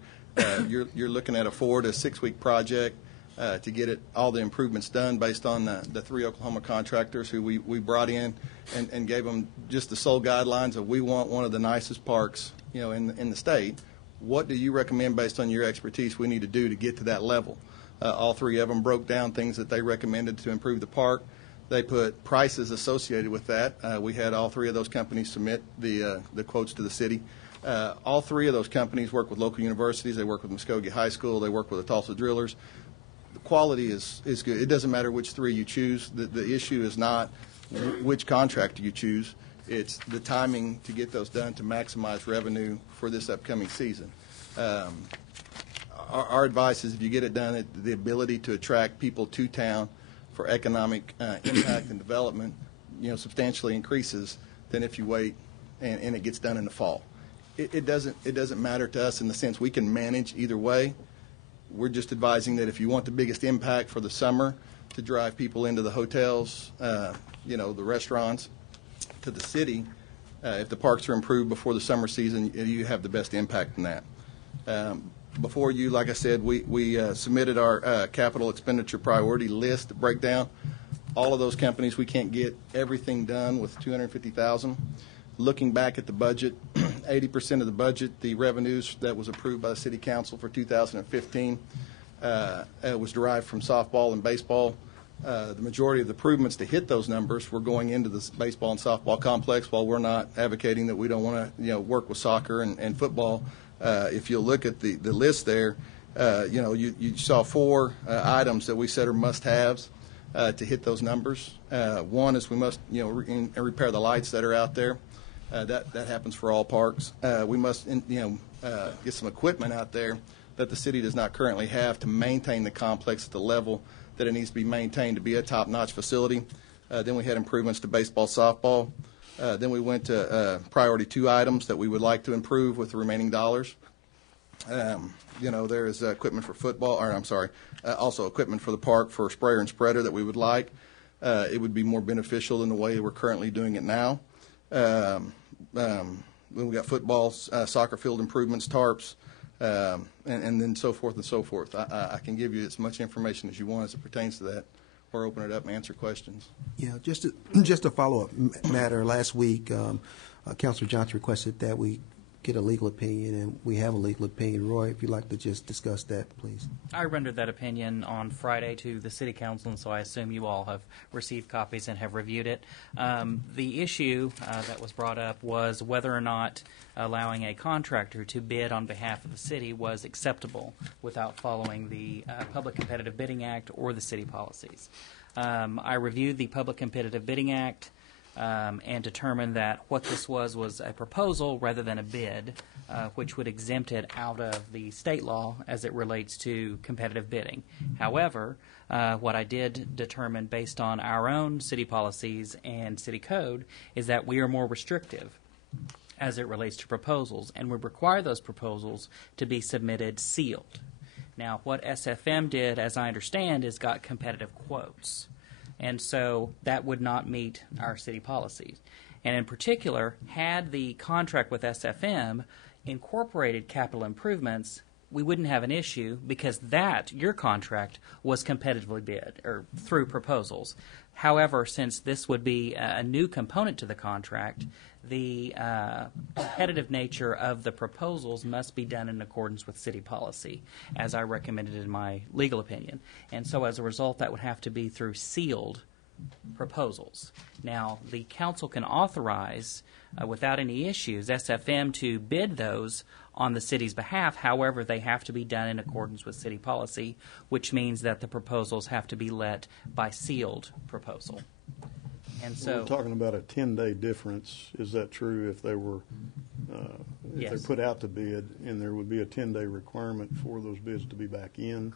You're looking at a 4 to 6 week project to get all the improvements done based on the 3 Oklahoma contractors who we brought in and gave them just the sole guidelines of, we want one of the nicest parks in the state. What do you recommend based on your expertise we need to do to get to that level? All 3 of them broke down things that they recommended to improve the park. They put prices associated with that. We had all 3 of those companies submit the quotes to the city. All 3 of those companies work with local universities. They work with Muskogee High School. They work with the Tulsa Drillers. The quality is good. It doesn't matter which 3 you choose. The issue is not which contractor you choose. It's the timing to get those done to maximize revenue for this upcoming season. Our advice is, if you get it done, the ability to attract people to town for economic impact and development, substantially increases than if you wait and it gets done in the fall. It doesn't matter to us in the sense we can manage either way. We're just advising that if you want the biggest impact for the summer to drive people into the hotels, the restaurants, to the city, if the parks are improved before the summer season, you have the best impact in that. Before you, like I said, we submitted our capital expenditure priority list breakdown. All of those companies, we can't get everything done with $250,000. Looking back at the budget, 80% of the budget, the revenues that was approved by the City Council for 2015 was derived from softball and baseball. The majority of the improvements to hit those numbers were going into the baseball and softball complex, while we're not advocating that we don't want to work with soccer and football. If you'll look at the list there, you saw 4 items that we said are must-haves to hit those numbers. One is we must repair the lights that are out there. That happens for all parks. We must get some equipment out there that the city does not currently have to maintain the complex at the level that it needs to be maintained to be a top-notch facility. Then we had improvements to baseball, softball. Then we went to priority 2 items that we would like to improve with the remaining dollars. There is equipment for football, also equipment for the park for sprayer and spreader that we would like. It would be more beneficial than the way we're currently doing it now. We've got football, soccer field improvements, tarps, and then so forth and so forth. I can give you as much information as you want as it pertains to that, or open it up and answer questions. Yeah, just a follow-up matter. Last week, Councilor Johnson requested that we get a legal opinion, and we have a legal opinion. Roy, if you'd like to just discuss that, please. I rendered that opinion on Friday to the City Council, and so I assume you all have received copies and have reviewed it. The issue that was brought up was whether or not allowing a contractor to bid on behalf of the city was acceptable without following the Public Competitive Bidding Act or the city policies. I reviewed the Public Competitive Bidding Act and determined that what this was a proposal rather than a bid, which would exempt it out of the state law as it relates to competitive bidding. However, what I did determine based on our own city policies and city code is that we are more restrictive as it relates to proposals, and we require those proposals to be submitted sealed. Now, what SFM did, as I understand, is got competitive quotes. And so that would not meet our city policies. And in particular, had the contract with SFM incorporated capital improvements, we wouldn't have an issue because your contract was competitively bid or through proposals. However, since this would be a new component to the contract, the competitive nature of the proposals must be done in accordance with city policy, as I recommended in my legal opinion. And so as a result, that would have to be through sealed proposals. Now, the council can authorize, without any issues, SFM to bid those on the city's behalf. However, they have to be done in accordance with city policy, which means that the proposals have to be let by sealed proposal. And so we're talking about a 10-day difference. Is that true? If they were, if yes. they're put out to bid, and there would be a 10-day requirement for those bids to be back in?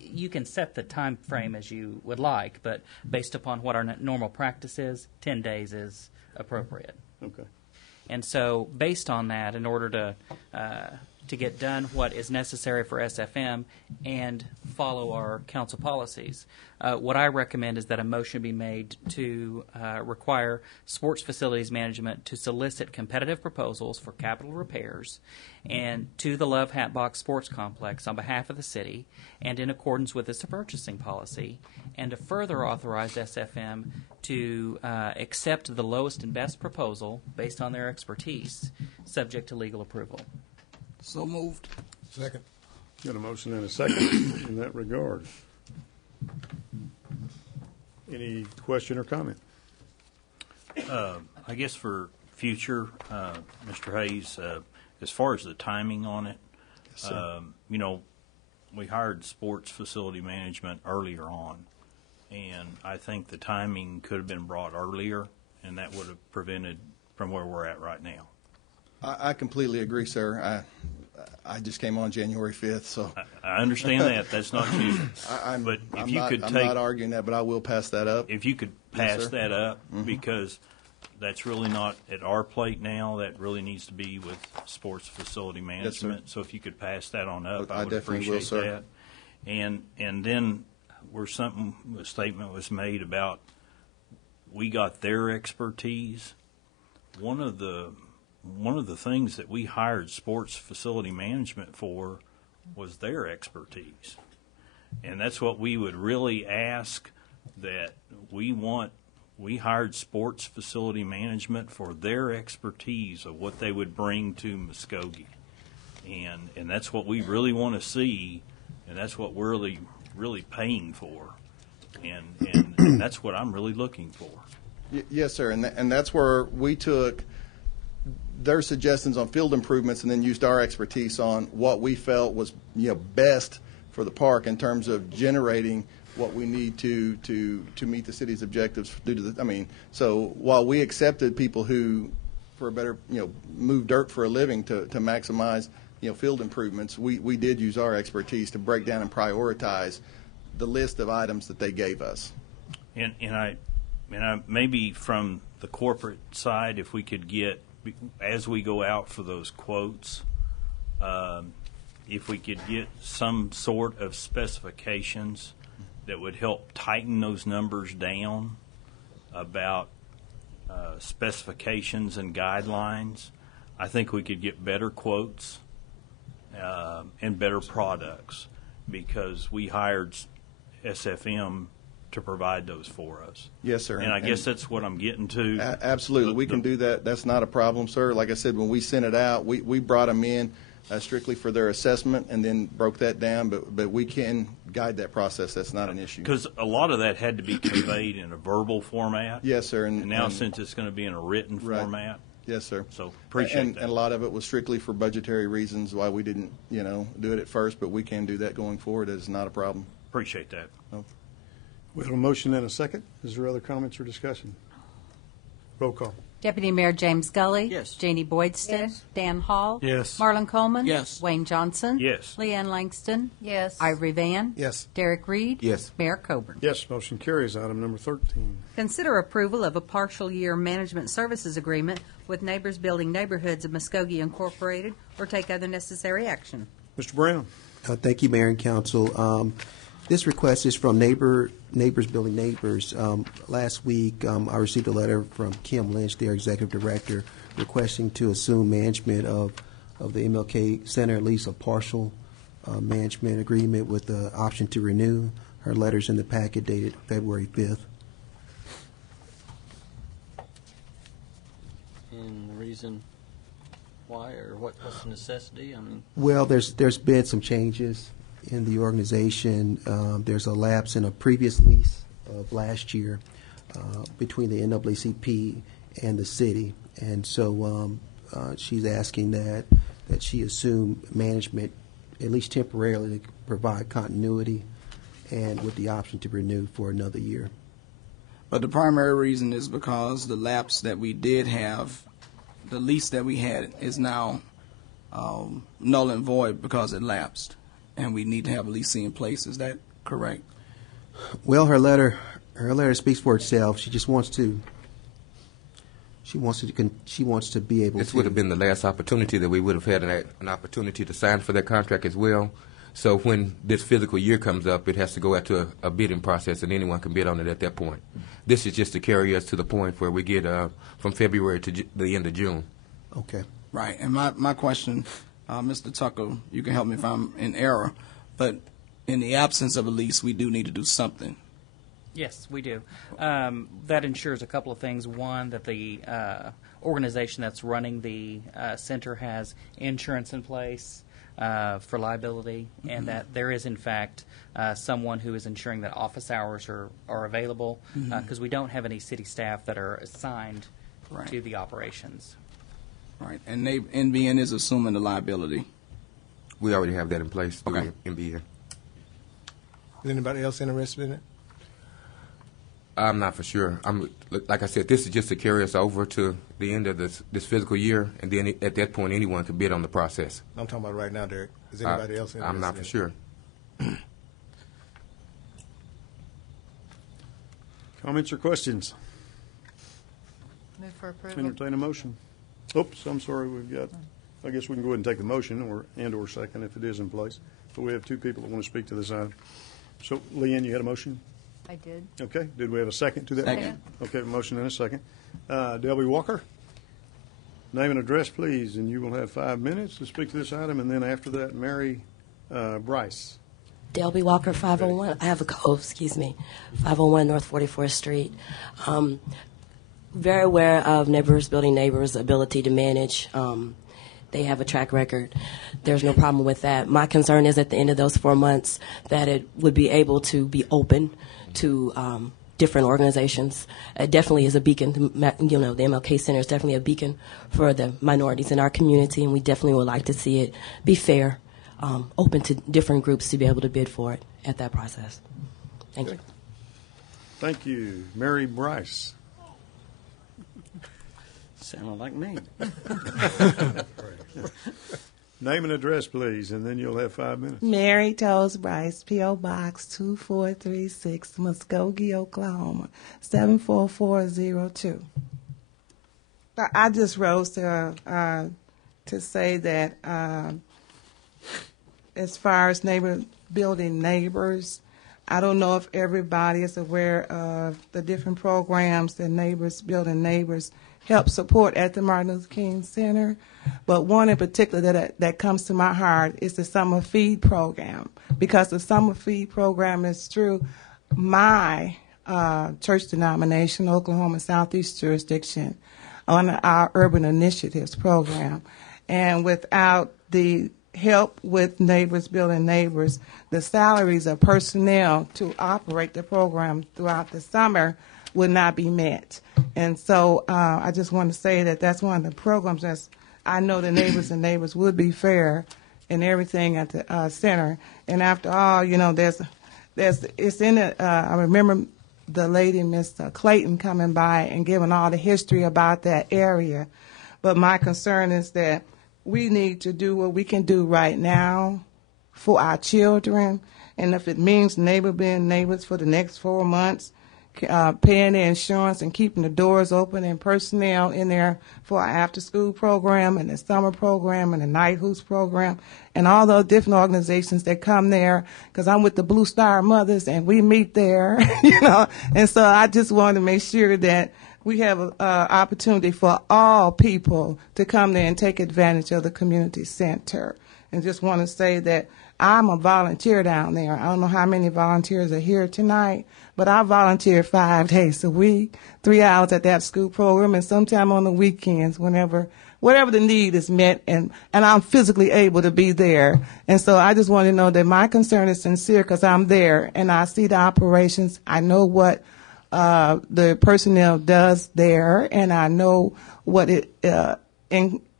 You can set the time frame as you would like, but based upon what our normal practice is, 10 days is appropriate. Okay. And so based on that, in order to get done what is necessary for SFM and follow our council policies, what I recommend is that a motion be made to require sports facilities management to solicit competitive proposals for capital repairs and to the Love Hatbox Sports Complex on behalf of the city and in accordance with its purchasing policy, and to further authorize SFM to accept the lowest and best proposal based on their expertise, subject to legal approval. So moved. Second. Got a motion and a second in that regard. Any question or comment? I guess for future, Mr. Hayes, as far as the timing on it, Yes, sir. We hired sports facility management earlier on, and I think the timing could have been brought earlier, and that would have prevented from where we're at right now. I completely agree, sir. I just came on January 5th, so I understand that. That's not usual. I'm but if I'm you not, could I'm take, not arguing that, but I will pass that up. if you could pass sir. that up because that's really not at our plate now. That really needs to be with sports facility management. So if you could pass that on up, I would definitely will, appreciate sir. that. And then a statement was made about we got their expertise. One of the things that we hired sports facility management for was their expertise. And that's what we would really ask, that we hired sports facility management for their expertise of what they would bring to Muskogee. And that's what we really want to see, and that's what we're really paying for. And that's what I'm really looking for. Yes, sir, and that's where we took their suggestions on field improvements and then used our expertise on what we felt was best for the park in terms of generating what we need to meet the city's objectives due to so while we accepted people who, for a better, move dirt for a living to maximize, field improvements, we did use our expertise to break down and prioritize the list of items that they gave us. And I maybe from the corporate side, if we could get, as we go out for those quotes, if we could get some sort of specifications that would help tighten those numbers down about specifications and guidelines, I think we could get better quotes and better products, because we hired SFM to provide those for us. Yes, sir. And I guess that's what I'm getting to. Absolutely. We can do that. That's not a problem, sir. Like I said, when we sent it out, we brought them in strictly for their assessment and then broke that down, but we can guide that process. That's not an issue. Because a lot of that had to be conveyed in a verbal format. Yes, sir. And now since it's going to be in a written format. Yes, sir. So appreciate that. And a lot of it was strictly for budgetary reasons why we didn't, do it at first, but we can do that going forward. It's not a problem. Appreciate that. Oh. We have a motion and a second. Is there other comments or discussion? Roll call. Deputy Mayor James Gully. Yes. Janie Boydstead. Yes. Dan Hall. Yes. Marlon Coleman. Yes. Wayne Johnson. Yes. Leanne Langston. Yes. Ivory Van. Yes. Derek Reed. Yes. Mayor Coburn. Yes, motion carries. Item number 13. Consider approval of a partial year management services agreement with Neighbors Building Neighborhoods of Muskogee Incorporated, or take other necessary action. Mr. Brown. Thank you, Mayor and Council. This request is from Neighbors Building Neighbors. Last week, I received a letter from Kim Lynch, their executive director, requesting to assume management of the MLK Center, at least a partial management agreement with the option to renew. Her letter's in the packet dated February 5th. And the reason why, or what's the necessity? Well, there's been some changes in the organization. There's a lapse in a previous lease of last year between the NAACP and the city, and so she's asking that she assume management, at least temporarily, to provide continuity, and with the option to renew for another year. But the primary reason is because the lapse that we did have, the lease that we had, is now null and void because it lapsed, and we need to have a lease in place. Is that correct? Well, her letter speaks for itself. She just wants to. She wants to be able. This to. would have been the last opportunity that we would have had an opportunity to sign for that contract as well. So when this fiscal year comes up, it has to go out to a bidding process, and anyone can bid on it at that point. This is just to carry us to the point where we get from February to the end of June. Okay. Right. And my question, Mr. Tucker, you can help me if I'm in error, but in the absence of a lease, we do need to do something. Yes, we do. That ensures a couple of things. One, that the organization that's running the center has insurance in place for liability, and that there is, in fact, someone who is ensuring that office hours are available, because we don't have any city staff that are assigned to the operations. Right. And NBN is assuming the liability. We already have that in place through Okay. NBN. Is anybody else interested in it? I'm not for sure. Like I said, this is just to carry us over to the end of this fiscal year, and then at that point, anyone can bid on the process. I'm talking about right now, Derek. Is anybody else interested? I'm not for sure. Comments or questions? Move for approval. Entertain a motion. Oops, I'm sorry, I guess we can go ahead and take the motion or second if it is in place. But we have two people that want to speak to this item. So, Leanne, you had a motion? I did. Okay. Did we have a second to that? Second. Okay, a motion and a second. Delby Walker, name and address, please, and you will have 5 minutes to speak to this item. And then after that, Mary Bryce. Delby Walker, 501. I have a code, 501 North 44th Street. Very aware of Neighbors Building Neighbors' ability to manage. They have a track record. There's no problem with that. My concern is at the end of those 4 months that it would be able to be open to different organizations. It definitely is a beacon. The MLK Center is definitely a beacon for the minorities in our community, and we definitely would like to see it be fair, open to different groups to be able to bid for it at that process. Thank you. Thank you. Mary Bryce. Sounded like me. Name and address, please, and then you'll have 5 minutes. Mary Toes Bryce, P.O. Box 2436, Muskogee, Oklahoma, 74402. I just rose to say that as far as building neighbors, I don't know if everybody is aware of the different programs that Neighbors Building Neighbors help support at the Martin Luther King Center, but one in particular that comes to my heart is the Summer Feed Program, because the Summer Feed Program is through my church denomination, Oklahoma Southeast Jurisdiction, on our Urban Initiatives Program. And without the help with Neighbors Building Neighbors, the salaries of personnel to operate the program throughout the summer would not be met. And so I just want to say that that's one of the programs that I know the Neighbors and Neighbors would be fair in everything at the center. And after all, it's in it. I remember the lady, Miss Clayton, coming by and giving all the history about that area. But my concern is that we need to do what we can do right now for our children. And if it means neighbor being neighbors for the next 4 months, paying their insurance and keeping the doors open and personnel in there for our after-school program and the summer program and the night hoops program and all those different organizations that come there, because I'm with the Blue Star Mothers and we meet there, And so I just want to make sure that we have an opportunity for all people to come there and take advantage of the community center. And just want to say that I'm a volunteer down there. I don't know how many volunteers are here tonight, but I volunteer 5 days a week, 3 hours at that school program, and sometime on the weekends, whatever the need is met, and I'm physically able to be there. And so I just want to know that my concern is sincere, because I'm there and I see the operations. I know what the personnel does there, and I know what it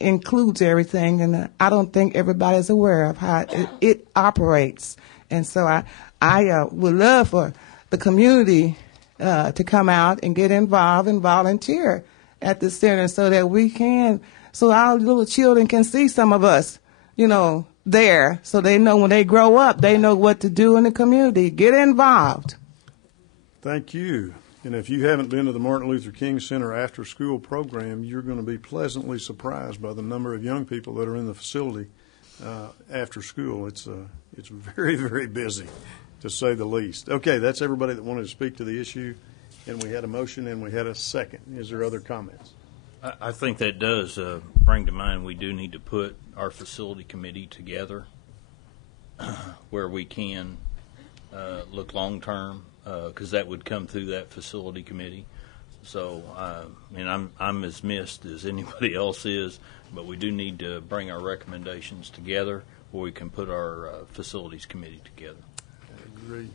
includes everything, and I don't think everybody's aware of how it operates. And so I would love for the community to come out and get involved and volunteer at the center so our little children can see some of us, there, so they know when they grow up, they know what to do in the community. Get involved. Thank you. And if you haven't been to the Martin Luther King Center after-school program, you're going to be pleasantly surprised by the number of young people that are in the facility after school. It's very, very busy, to say the least. Okay, that's everybody that wanted to speak to the issue, and we had a motion and we had a second. Is there other comments? I think that does bring to mind we do need to put our facility committee together where we can look long-term, because that would come through that facility committee. So, I'm as missed as anybody else is, but we do need to bring our recommendations together where we can put our facilities committee together. I agree.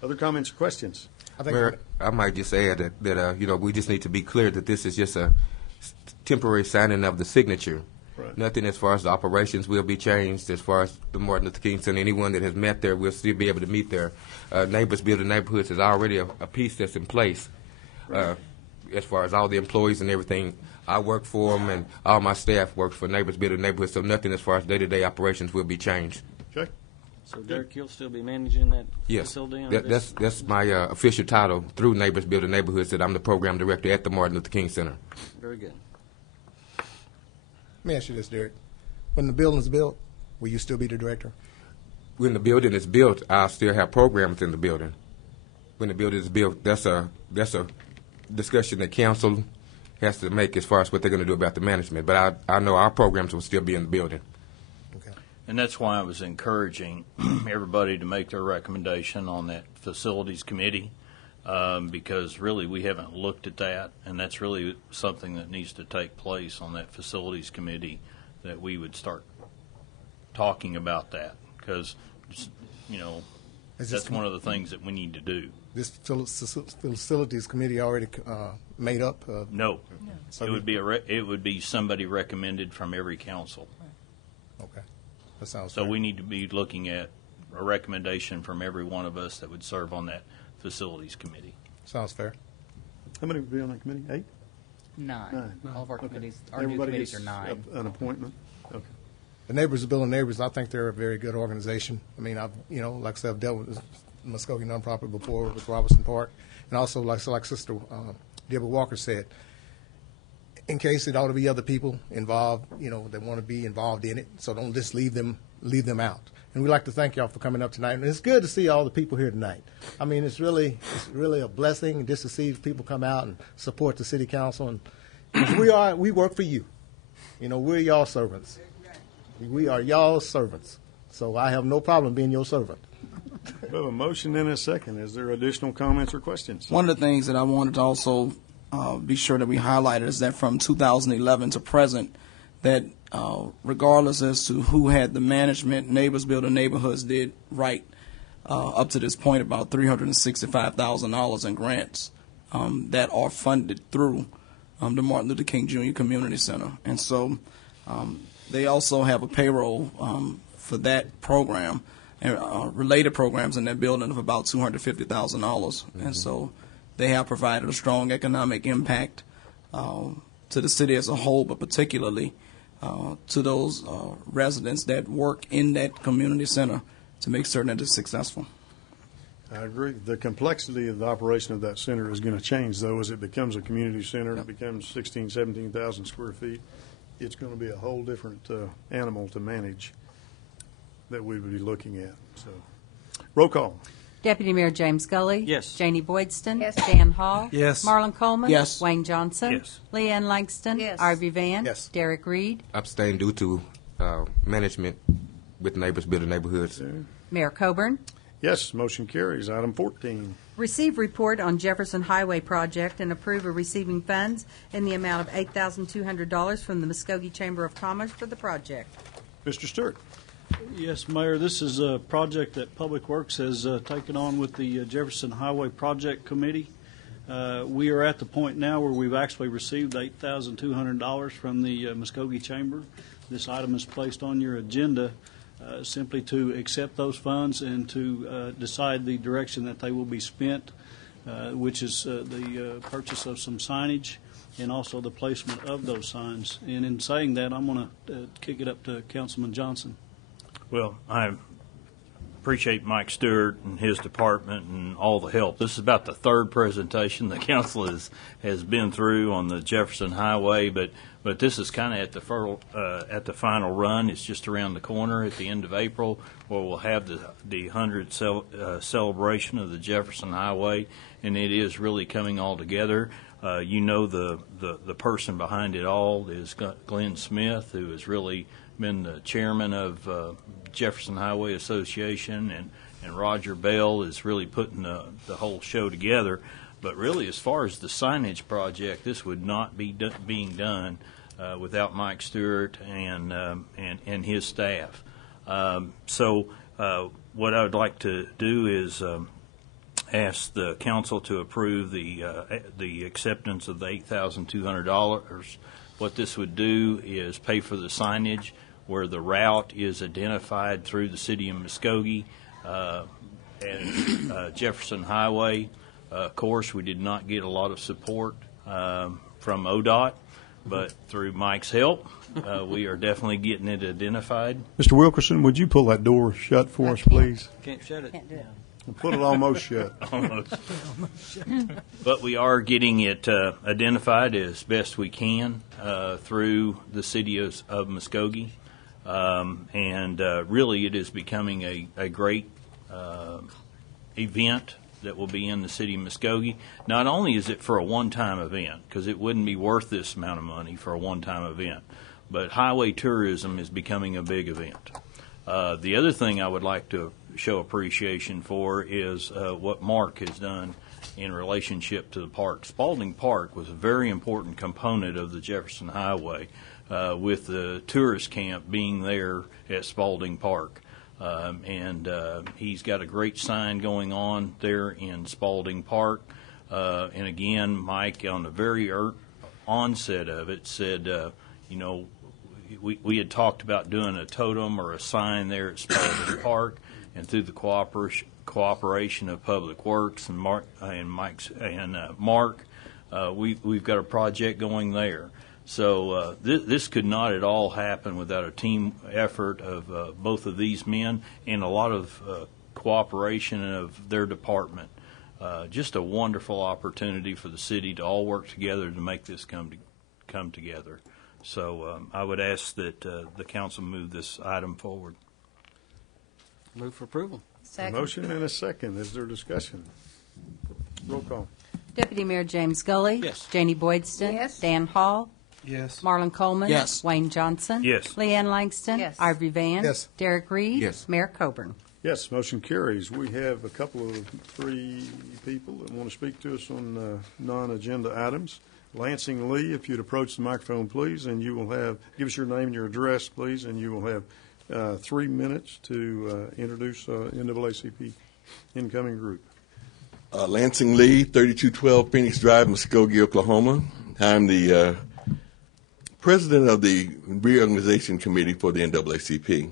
Other comments or questions? Mayor, I might just add that we just need to be clear that this is just a temporary signing of the signature. Right. Nothing as far as the operations will be changed. As far as the Martin Luther King Center, anyone that has met there will still be able to meet there. Neighbors Building Neighborhoods is already a piece that's in place. Right. As far as all the employees and everything, I work for them, and all my staff works for Neighbors Building Neighborhoods, so nothing as far as day-to-day operations will be changed. Okay. So, Derek, you'll still be managing that Yes, facility? that's my official title through Neighbors Building Neighborhoods, that I'm the program director at the Martin Luther King Center. Very good. Let me ask you this, Derek. When the building is built, will you still be the director? When the building is built, I'll still have programs in the building. When the building is built, that's a discussion that council has to make as far as what they're going to do about the management. But I know our programs will still be in the building. And that's why I was encouraging everybody to make their recommendation on that facilities committee, because really we haven't looked at that, and that's really something that needs to take place on that facilities committee, that we would start talking about that, because, that's one of the things that we need to do. This facilities committee already made up? No. So it would be somebody recommended from every council. Okay. That sounds So fair. we need to be looking at a recommendation from every one of us that would serve on that facilities committee. Sounds fair. How many would be on that committee? 8? 9. All of our Okay. committees, our new Everybody committees gets are 9. An appointment? Okay. The Neighbors Building Neighbors, I think they're a very good organization. I mean, like I said, I've dealt with Muskogee nonprofit before with Robertson Park, and also like Sister Deborah Walker said, in case it ought to be other people involved, they want to be involved in it, so don't just leave them out. And we'd like to thank y'all for coming up tonight. And it's good to see all the people here tonight. I mean, it's really a blessing just to see people come out and support the city council. And 'cause we work for you. We're y'all servants. We are y'all servants. So I have no problem being your servant. We have a motion and a second. Is there additional comments or questions? One of the things that I wanted to also be sure that we highlighted is that from 2011 to present, that regardless as to who had the management, Neighbors Building Neighborhoods did right up to this point about $365,000 in grants that are funded through the Martin Luther King Jr. Community Center. And so they also have a payroll for that program and related programs in that building of about $250,000. And so they have provided a strong economic impact to the city as a whole, but particularly to those residents that work in that community center to make certain that it's successful. I agree. The complexity of the operation of that center is going to change, though, as it becomes a community center and it becomes 16,000, 17,000 square feet. It's going to be a whole different animal to manage that we would be looking at. So, roll call. Deputy Mayor James Gully. Yes. Janie Boydston. Yes. Dan Hall. Yes. Marlon Coleman. Yes. Wayne Johnson. Yes. Leanne Langston. Yes. Ivy Van. Yes. Derek Reed. Abstain due to management with Neighbors Building Neighborhoods. Mayor Coburn. Yes, motion carries. Item 14. Receive report on Jefferson Highway project and approve of receiving funds in the amount of $8,200 from the Muskogee Chamber of Commerce for the project. Mr. Stewart. Yes, Mayor, this is a project that Public Works has taken on with the Jefferson Highway Project Committee. We are at the point now where we've actually received $8,200 from the Muskogee Chamber. This item is placed on your agenda simply to accept those funds and to decide the direction that they will be spent, which is the purchase of some signage and also the placement of those signs. And in saying that, I'm going to kick it up to Councilman Johnson. Well, I appreciate Mike Stewart and his department and all the help. This is about the third presentation the council has been through on the Jefferson Highway, but this is kind of at the final run. It's just around the corner at the end of April, where we'll have the 100th celebration of the Jefferson Highway, and it is really coming all together. The person behind it all is Glenn Smith, who has really been the chairman of Jefferson Highway Association, and Roger Bell is really putting the whole show together. But really, as far as the signage project, this would not be being done without Mike Stewart and his staff. So what I would like to do is ask the council to approve the acceptance of the $8,200. What this would do is pay for the signage where the route is identified through the city of Muskogee and Jefferson Highway. Of course, we did not get a lot of support from ODOT, but through Mike's help, we are definitely getting it identified. Mr. Wilkerson, would you pull that door shut for us, please? Can't shut it. Can't do it. Put it almost shut. Almost. But we are getting it identified as best we can through the city of Muskogee. And really it is becoming a great event that will be in the city of Muskogee. Not only is it for a one-time event, because it wouldn't be worth this amount of money for a one-time event, but highway tourism is becoming a big event. The other thing I would like to show appreciation for is what Mark has done in relationship to the park. Spalding Park was a very important component of the Jefferson Highway, with the tourist camp being there at Spalding Park. And he's got a great sign going on there in Spalding Park. And again, Mike, on the very onset of it, said, we had talked about doing a totem or a sign there at Spalding Park, and through the cooperation of Public Works and Mark, we've got a project going there. So this could not at all happen without a team effort of both of these men and a lot of cooperation of their department. Just a wonderful opportunity for the city to all work together to make this come together. So I would ask that the council move this item forward. Move for approval. Second. A motion and a second. Is there discussion? Roll call. Deputy Mayor James Gully. Yes. Janie Boydston. Yes. Dan Hall. Yes. Marlon Coleman. Yes. Wayne Johnson. Yes. Leanne Langston. Yes. Ivory Van. Yes. Derek Reed. Yes. Mayor Coburn. Yes, motion carries. We have a couple of three people that want to speak to us on non-agenda items. Lansing Lee, if you'd approach the microphone, please, and you will give us your name and your address, please, and you will have 3 minutes to introduce NAACP incoming group. Lansing Lee, 3212 Phoenix Drive, Muskogee, Oklahoma. I'm the president of the reorganization committee for the NAACP.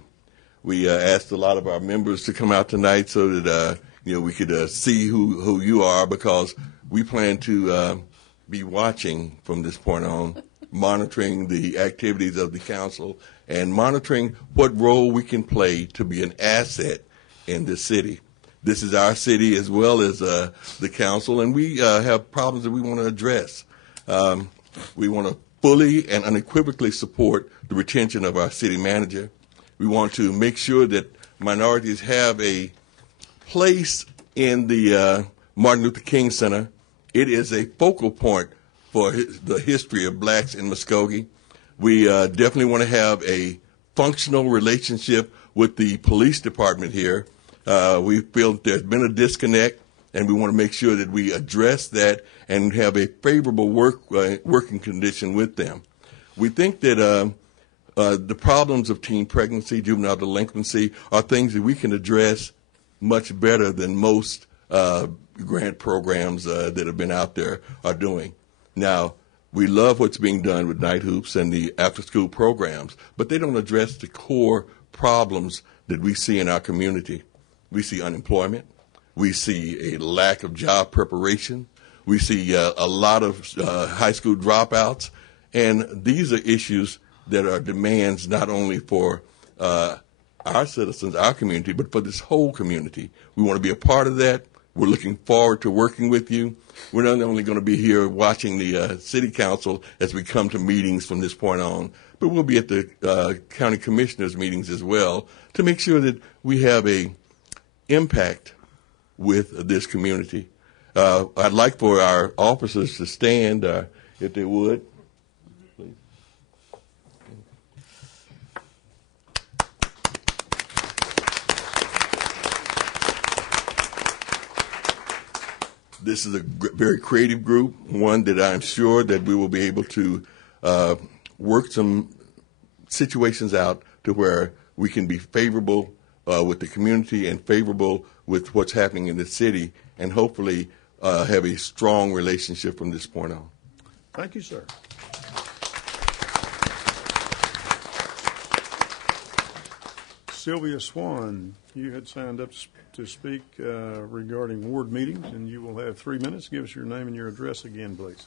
We asked a lot of our members to come out tonight so that we could see who you are, because we plan to be watching from this point on, monitoring the activities of the council and monitoring what role we can play to be an asset in this city. This is our city as well as the council, and we have problems that we want to address. We want to fully and unequivocally support the retention of our city manager. We want to make sure that minorities have a place in the Martin Luther King Center. It is a focal point for the history of blacks in Muskogee. We definitely want to have a functional relationship with the police department here. We feel that there's been a disconnect, and we want to make sure that we address that and have a favorable working condition with them. We think that the problems of teen pregnancy, juvenile delinquency, are things that we can address much better than most grant programs that have been out there are doing. Now, we love what's being done with Night Hoops and the after-school programs, but they don't address the core problems that we see in our community. We see unemployment. We see a lack of job preparation. We see a lot of high school dropouts. And these are issues that are demands not only for our citizens, our community, but for this whole community. We want to be a part of that. We're looking forward to working with you. We're not only going to be here watching the city council as we come to meetings from this point on, but we'll be at the county commissioners meetings as well to make sure that we have a impact with this community. I'd like for our officers to stand, if they would. Please. This is a very creative group, one that I'm sure that we will be able to work some situations out to where we can be favorable with the community and favorable with what's happening in the city, and hopefully have a strong relationship from this point on. Thank you, sir. Sylvia Swan, you had signed up to speak regarding ward meetings, and you will have 3 minutes. Give us your name and your address again, please.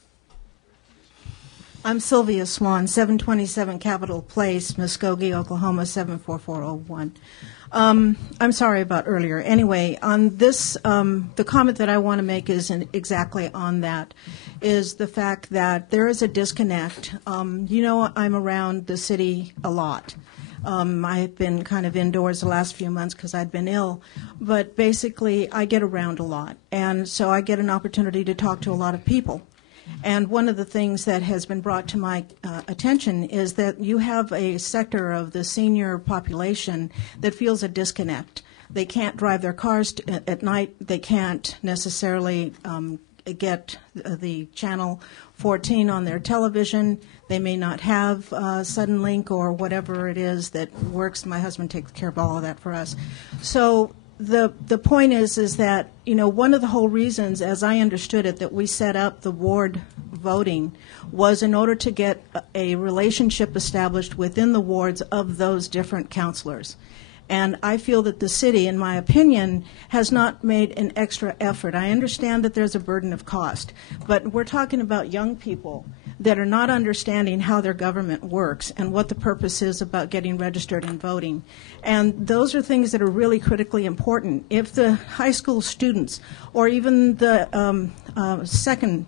I'm Sylvia Swan, 727 Capitol Place, Muskogee, Oklahoma, 74401. I'm sorry about earlier. Anyway, on this, the comment that I want to make is exactly on that, is the fact that there is a disconnect. I'm around the city a lot. I've been kind of indoors the last few months because I'd been ill, but basically I get around a lot, and so I get an opportunity to talk to a lot of people. And one of the things that has been brought to my attention is that you have a sector of the senior population that feels a disconnect. They can't drive their cars at night. They can't necessarily get the channel 14 on their television. They may not have Suddenlink or whatever it is that works. My husband takes care of all of that for us. So the point is that, one of the whole reasons, as I understood it, that we set up the ward voting was in order to get a relationship established within the wards of those different counselors. And I feel that the city, in my opinion, has not made an extra effort. I understand that there's a burden of cost, but we're talking about young people that are not understanding how their government works and what the purpose is about getting registered and voting. And those are things that are really critically important. If the high school students or even the second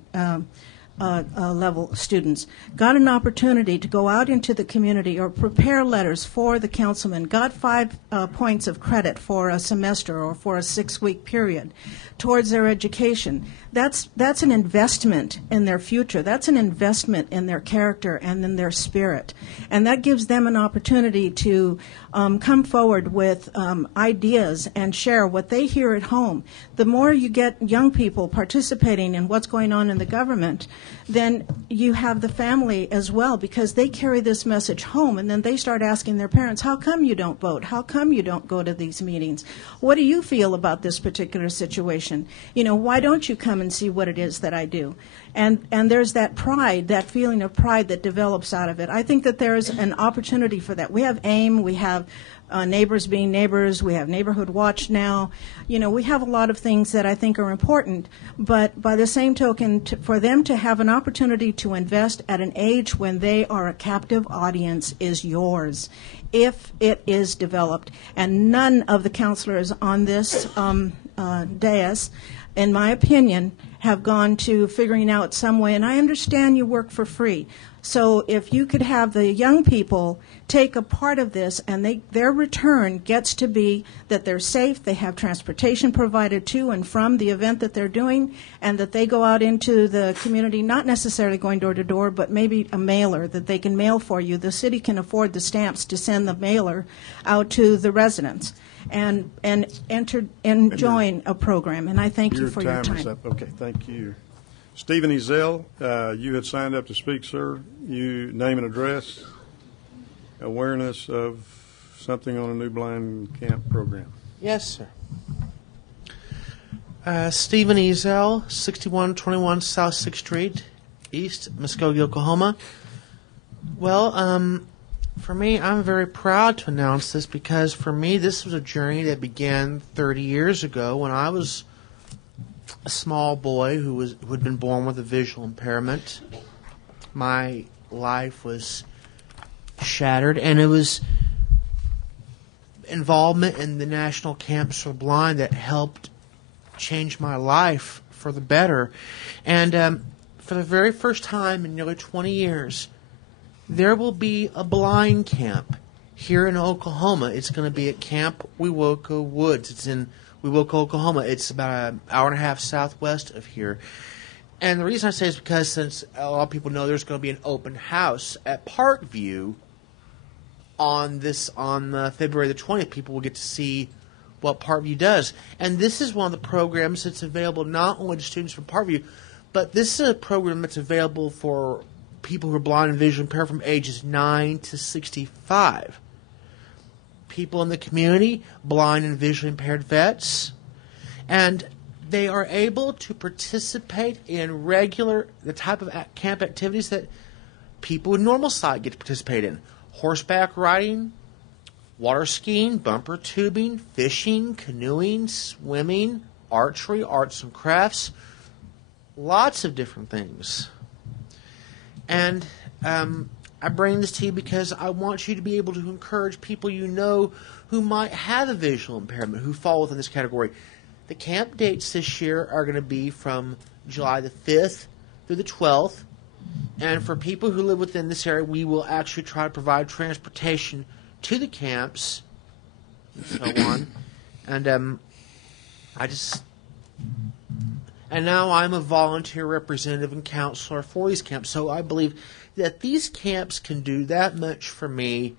level students got an opportunity to go out into the community or prepare letters for the councilman, got 5 points of credit for a semester or for a 6-week period towards their education, that's an investment in their future. That's an investment in their character and in their spirit. And that gives them an opportunity to come forward with ideas and share what they hear at home. The more you get young people participating in what's going on in the government, then you have the family as well, because they carry this message home, and then they start asking their parents, how come you don't vote? How come you don't go to these meetings? What do you feel about this particular situation? Why don't you come and see what it is that I do? And there's that pride, that feeling of pride that develops out of it. I think that there's an opportunity for that. We have AIM, we have Neighbors Being Neighbors, we have Neighborhood Watch now. We have a lot of things that I think are important, but by the same token, for them to have an opportunity to invest at an age when they are a captive audience is yours, if it is developed. And none of the counselors on this dais, in my opinion, have gone to figuring out some way, and I understand you work for free. So if you could have the young people take a part of this, and their return gets to be that they're safe, they have transportation provided to and from the event that they're doing, and that they go out into the community, not necessarily going door to door, but maybe a mailer that they can mail for you. The city can afford the stamps to send the mailer out to the residents and enter and join a program. And I thank you for your time. Is up. Okay, thank you. Stephen Ezell, you had signed up to speak, sir. You name and address, awareness of something on a new blind camp program. Yes, sir. Stephen Ezell, 6121 South 6th Street, East Muskogee, Oklahoma. Well, for me, I'm very proud to announce this, because for me, this was a journey that began 30 years ago when I was a small boy who had been born with a visual impairment. My life was shattered, and it was involvement in the National Camps for the Blind that helped change my life for the better. And for the very first time in nearly 20 years, there will be a blind camp here in Oklahoma. It's going to be at Camp Wewoka Woods. It's in Wewoka, Oklahoma. It's about an hour and a half southwest of here. And the reason I say is because, since a lot of people know, there's going to be an open house at Parkview on February the 20th. People will get to see what Parkview does. And this is one of the programs that's available not only to students from Parkview, but this is a program that's available for people who are blind and visually impaired from ages 9 to 65. People in the community, blind and visually impaired vets, and they are able to participate in the type of camp activities that people with normal sight get to participate in. Horseback riding, water skiing, bumper tubing, fishing, canoeing, swimming, archery, arts and crafts, lots of different things. And I bring this to you because I want you to be able to encourage people you know who might have a visual impairment, who fall within this category. The camp dates this year are going to be from July the 5th through the 12th. And for people who live within this area, we will actually try to provide transportation to the camps and so on. And and now I'm a volunteer representative and counselor for these camps. So I believe that these camps can do that much for me.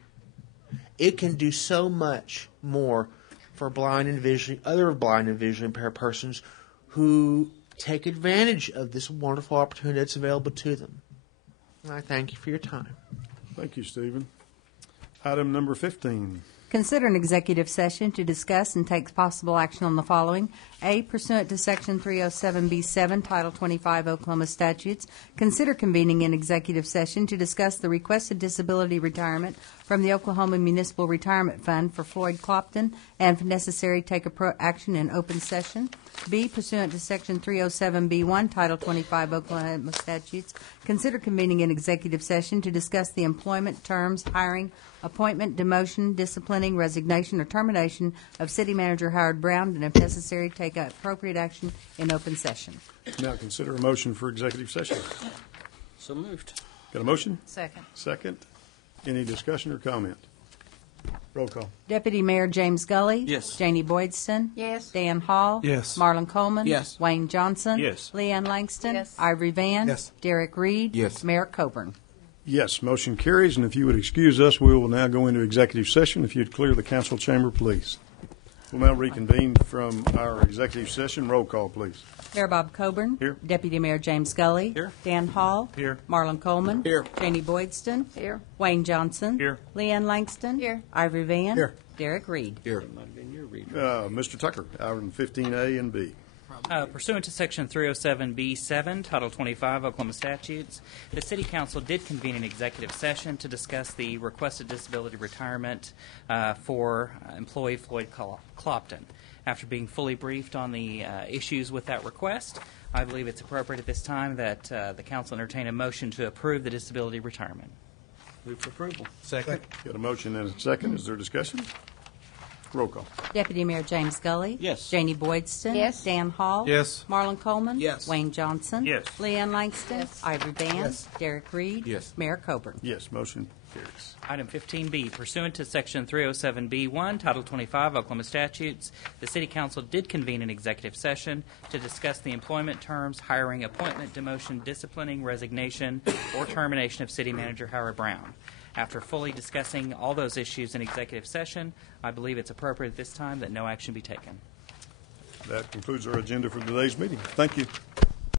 It can do so much more for blind and other blind and visually impaired persons who take advantage of this wonderful opportunity that's available to them. And I thank you for your time. Thank you, Stephen. Item number 15. Consider an executive session to discuss and take possible action on the following. A, pursuant to Section 307B7, Title 25 Oklahoma statutes, consider convening an executive session to discuss the requested disability retirement from the Oklahoma Municipal Retirement Fund for Floyd Clopton, and if necessary, take action in open session. B, pursuant to Section 307B1, Title 25 Oklahoma statutes, consider convening an executive session to discuss the employment, terms, hiring, appointment, demotion, disciplining, resignation, or termination of City Manager Howard Brown, and if necessary, take appropriate action in open session. Now consider a motion for executive session. So moved. Got a motion? Second. Second. Any discussion or comment? Roll call. Deputy Mayor James Gully. Yes. Janie Boydston. Yes. Dan Hall. Yes. Marlon Coleman. Yes. Wayne Johnson. Yes. Leanne Langston. Yes. Ivory Van. Yes. Derek Reed. Yes. Mayor Coburn. Yes, motion carries, and if you would excuse us, we will now go into executive session. If you'd clear the council chamber, please. We'll now reconvene from our executive session. Roll call, please. Mayor Bob Coburn. Here. Deputy Mayor James Gully. Here. Dan Hall. Here. Marlon Coleman. Here. Janie Boydston. Here. Wayne Johnson. Here. Leanne Langston. Here. Ivory Van. Here. Derek Reed. Here. Mr. Tucker, item 15A and B. Pursuant to Section 307B7, Title 25 Oklahoma statutes, the City Council did convene an executive session to discuss the requested disability retirement for employee Floyd Clopton. After being fully briefed on the issues with that request, I believe it's appropriate at this time that the council entertain a motion to approve the disability retirement. Move for approval. Second. Got a motion and a second. Is there discussion? Roll call. Deputy Mayor James Gully. Yes. Janie Boydston. Yes. Dan Hall. Yes. Marlon Coleman. Yes. Wayne Johnson. Yes. Leanne Langston. Yes. Ivory Van. Yes. Derek Reed. Yes. Mayor Coburn. Yes, motion carries. Item 15B, pursuant to Section 307B1, Title 25 Oklahoma statutes, the City Council did convene an executive session to discuss the employment terms, hiring, appointment, demotion, disciplining, resignation, or termination of City Manager Howard Brown. After fully discussing all those issues in executive session, I believe it's appropriate at this time that no action be taken. That concludes our agenda for today's meeting. Thank you.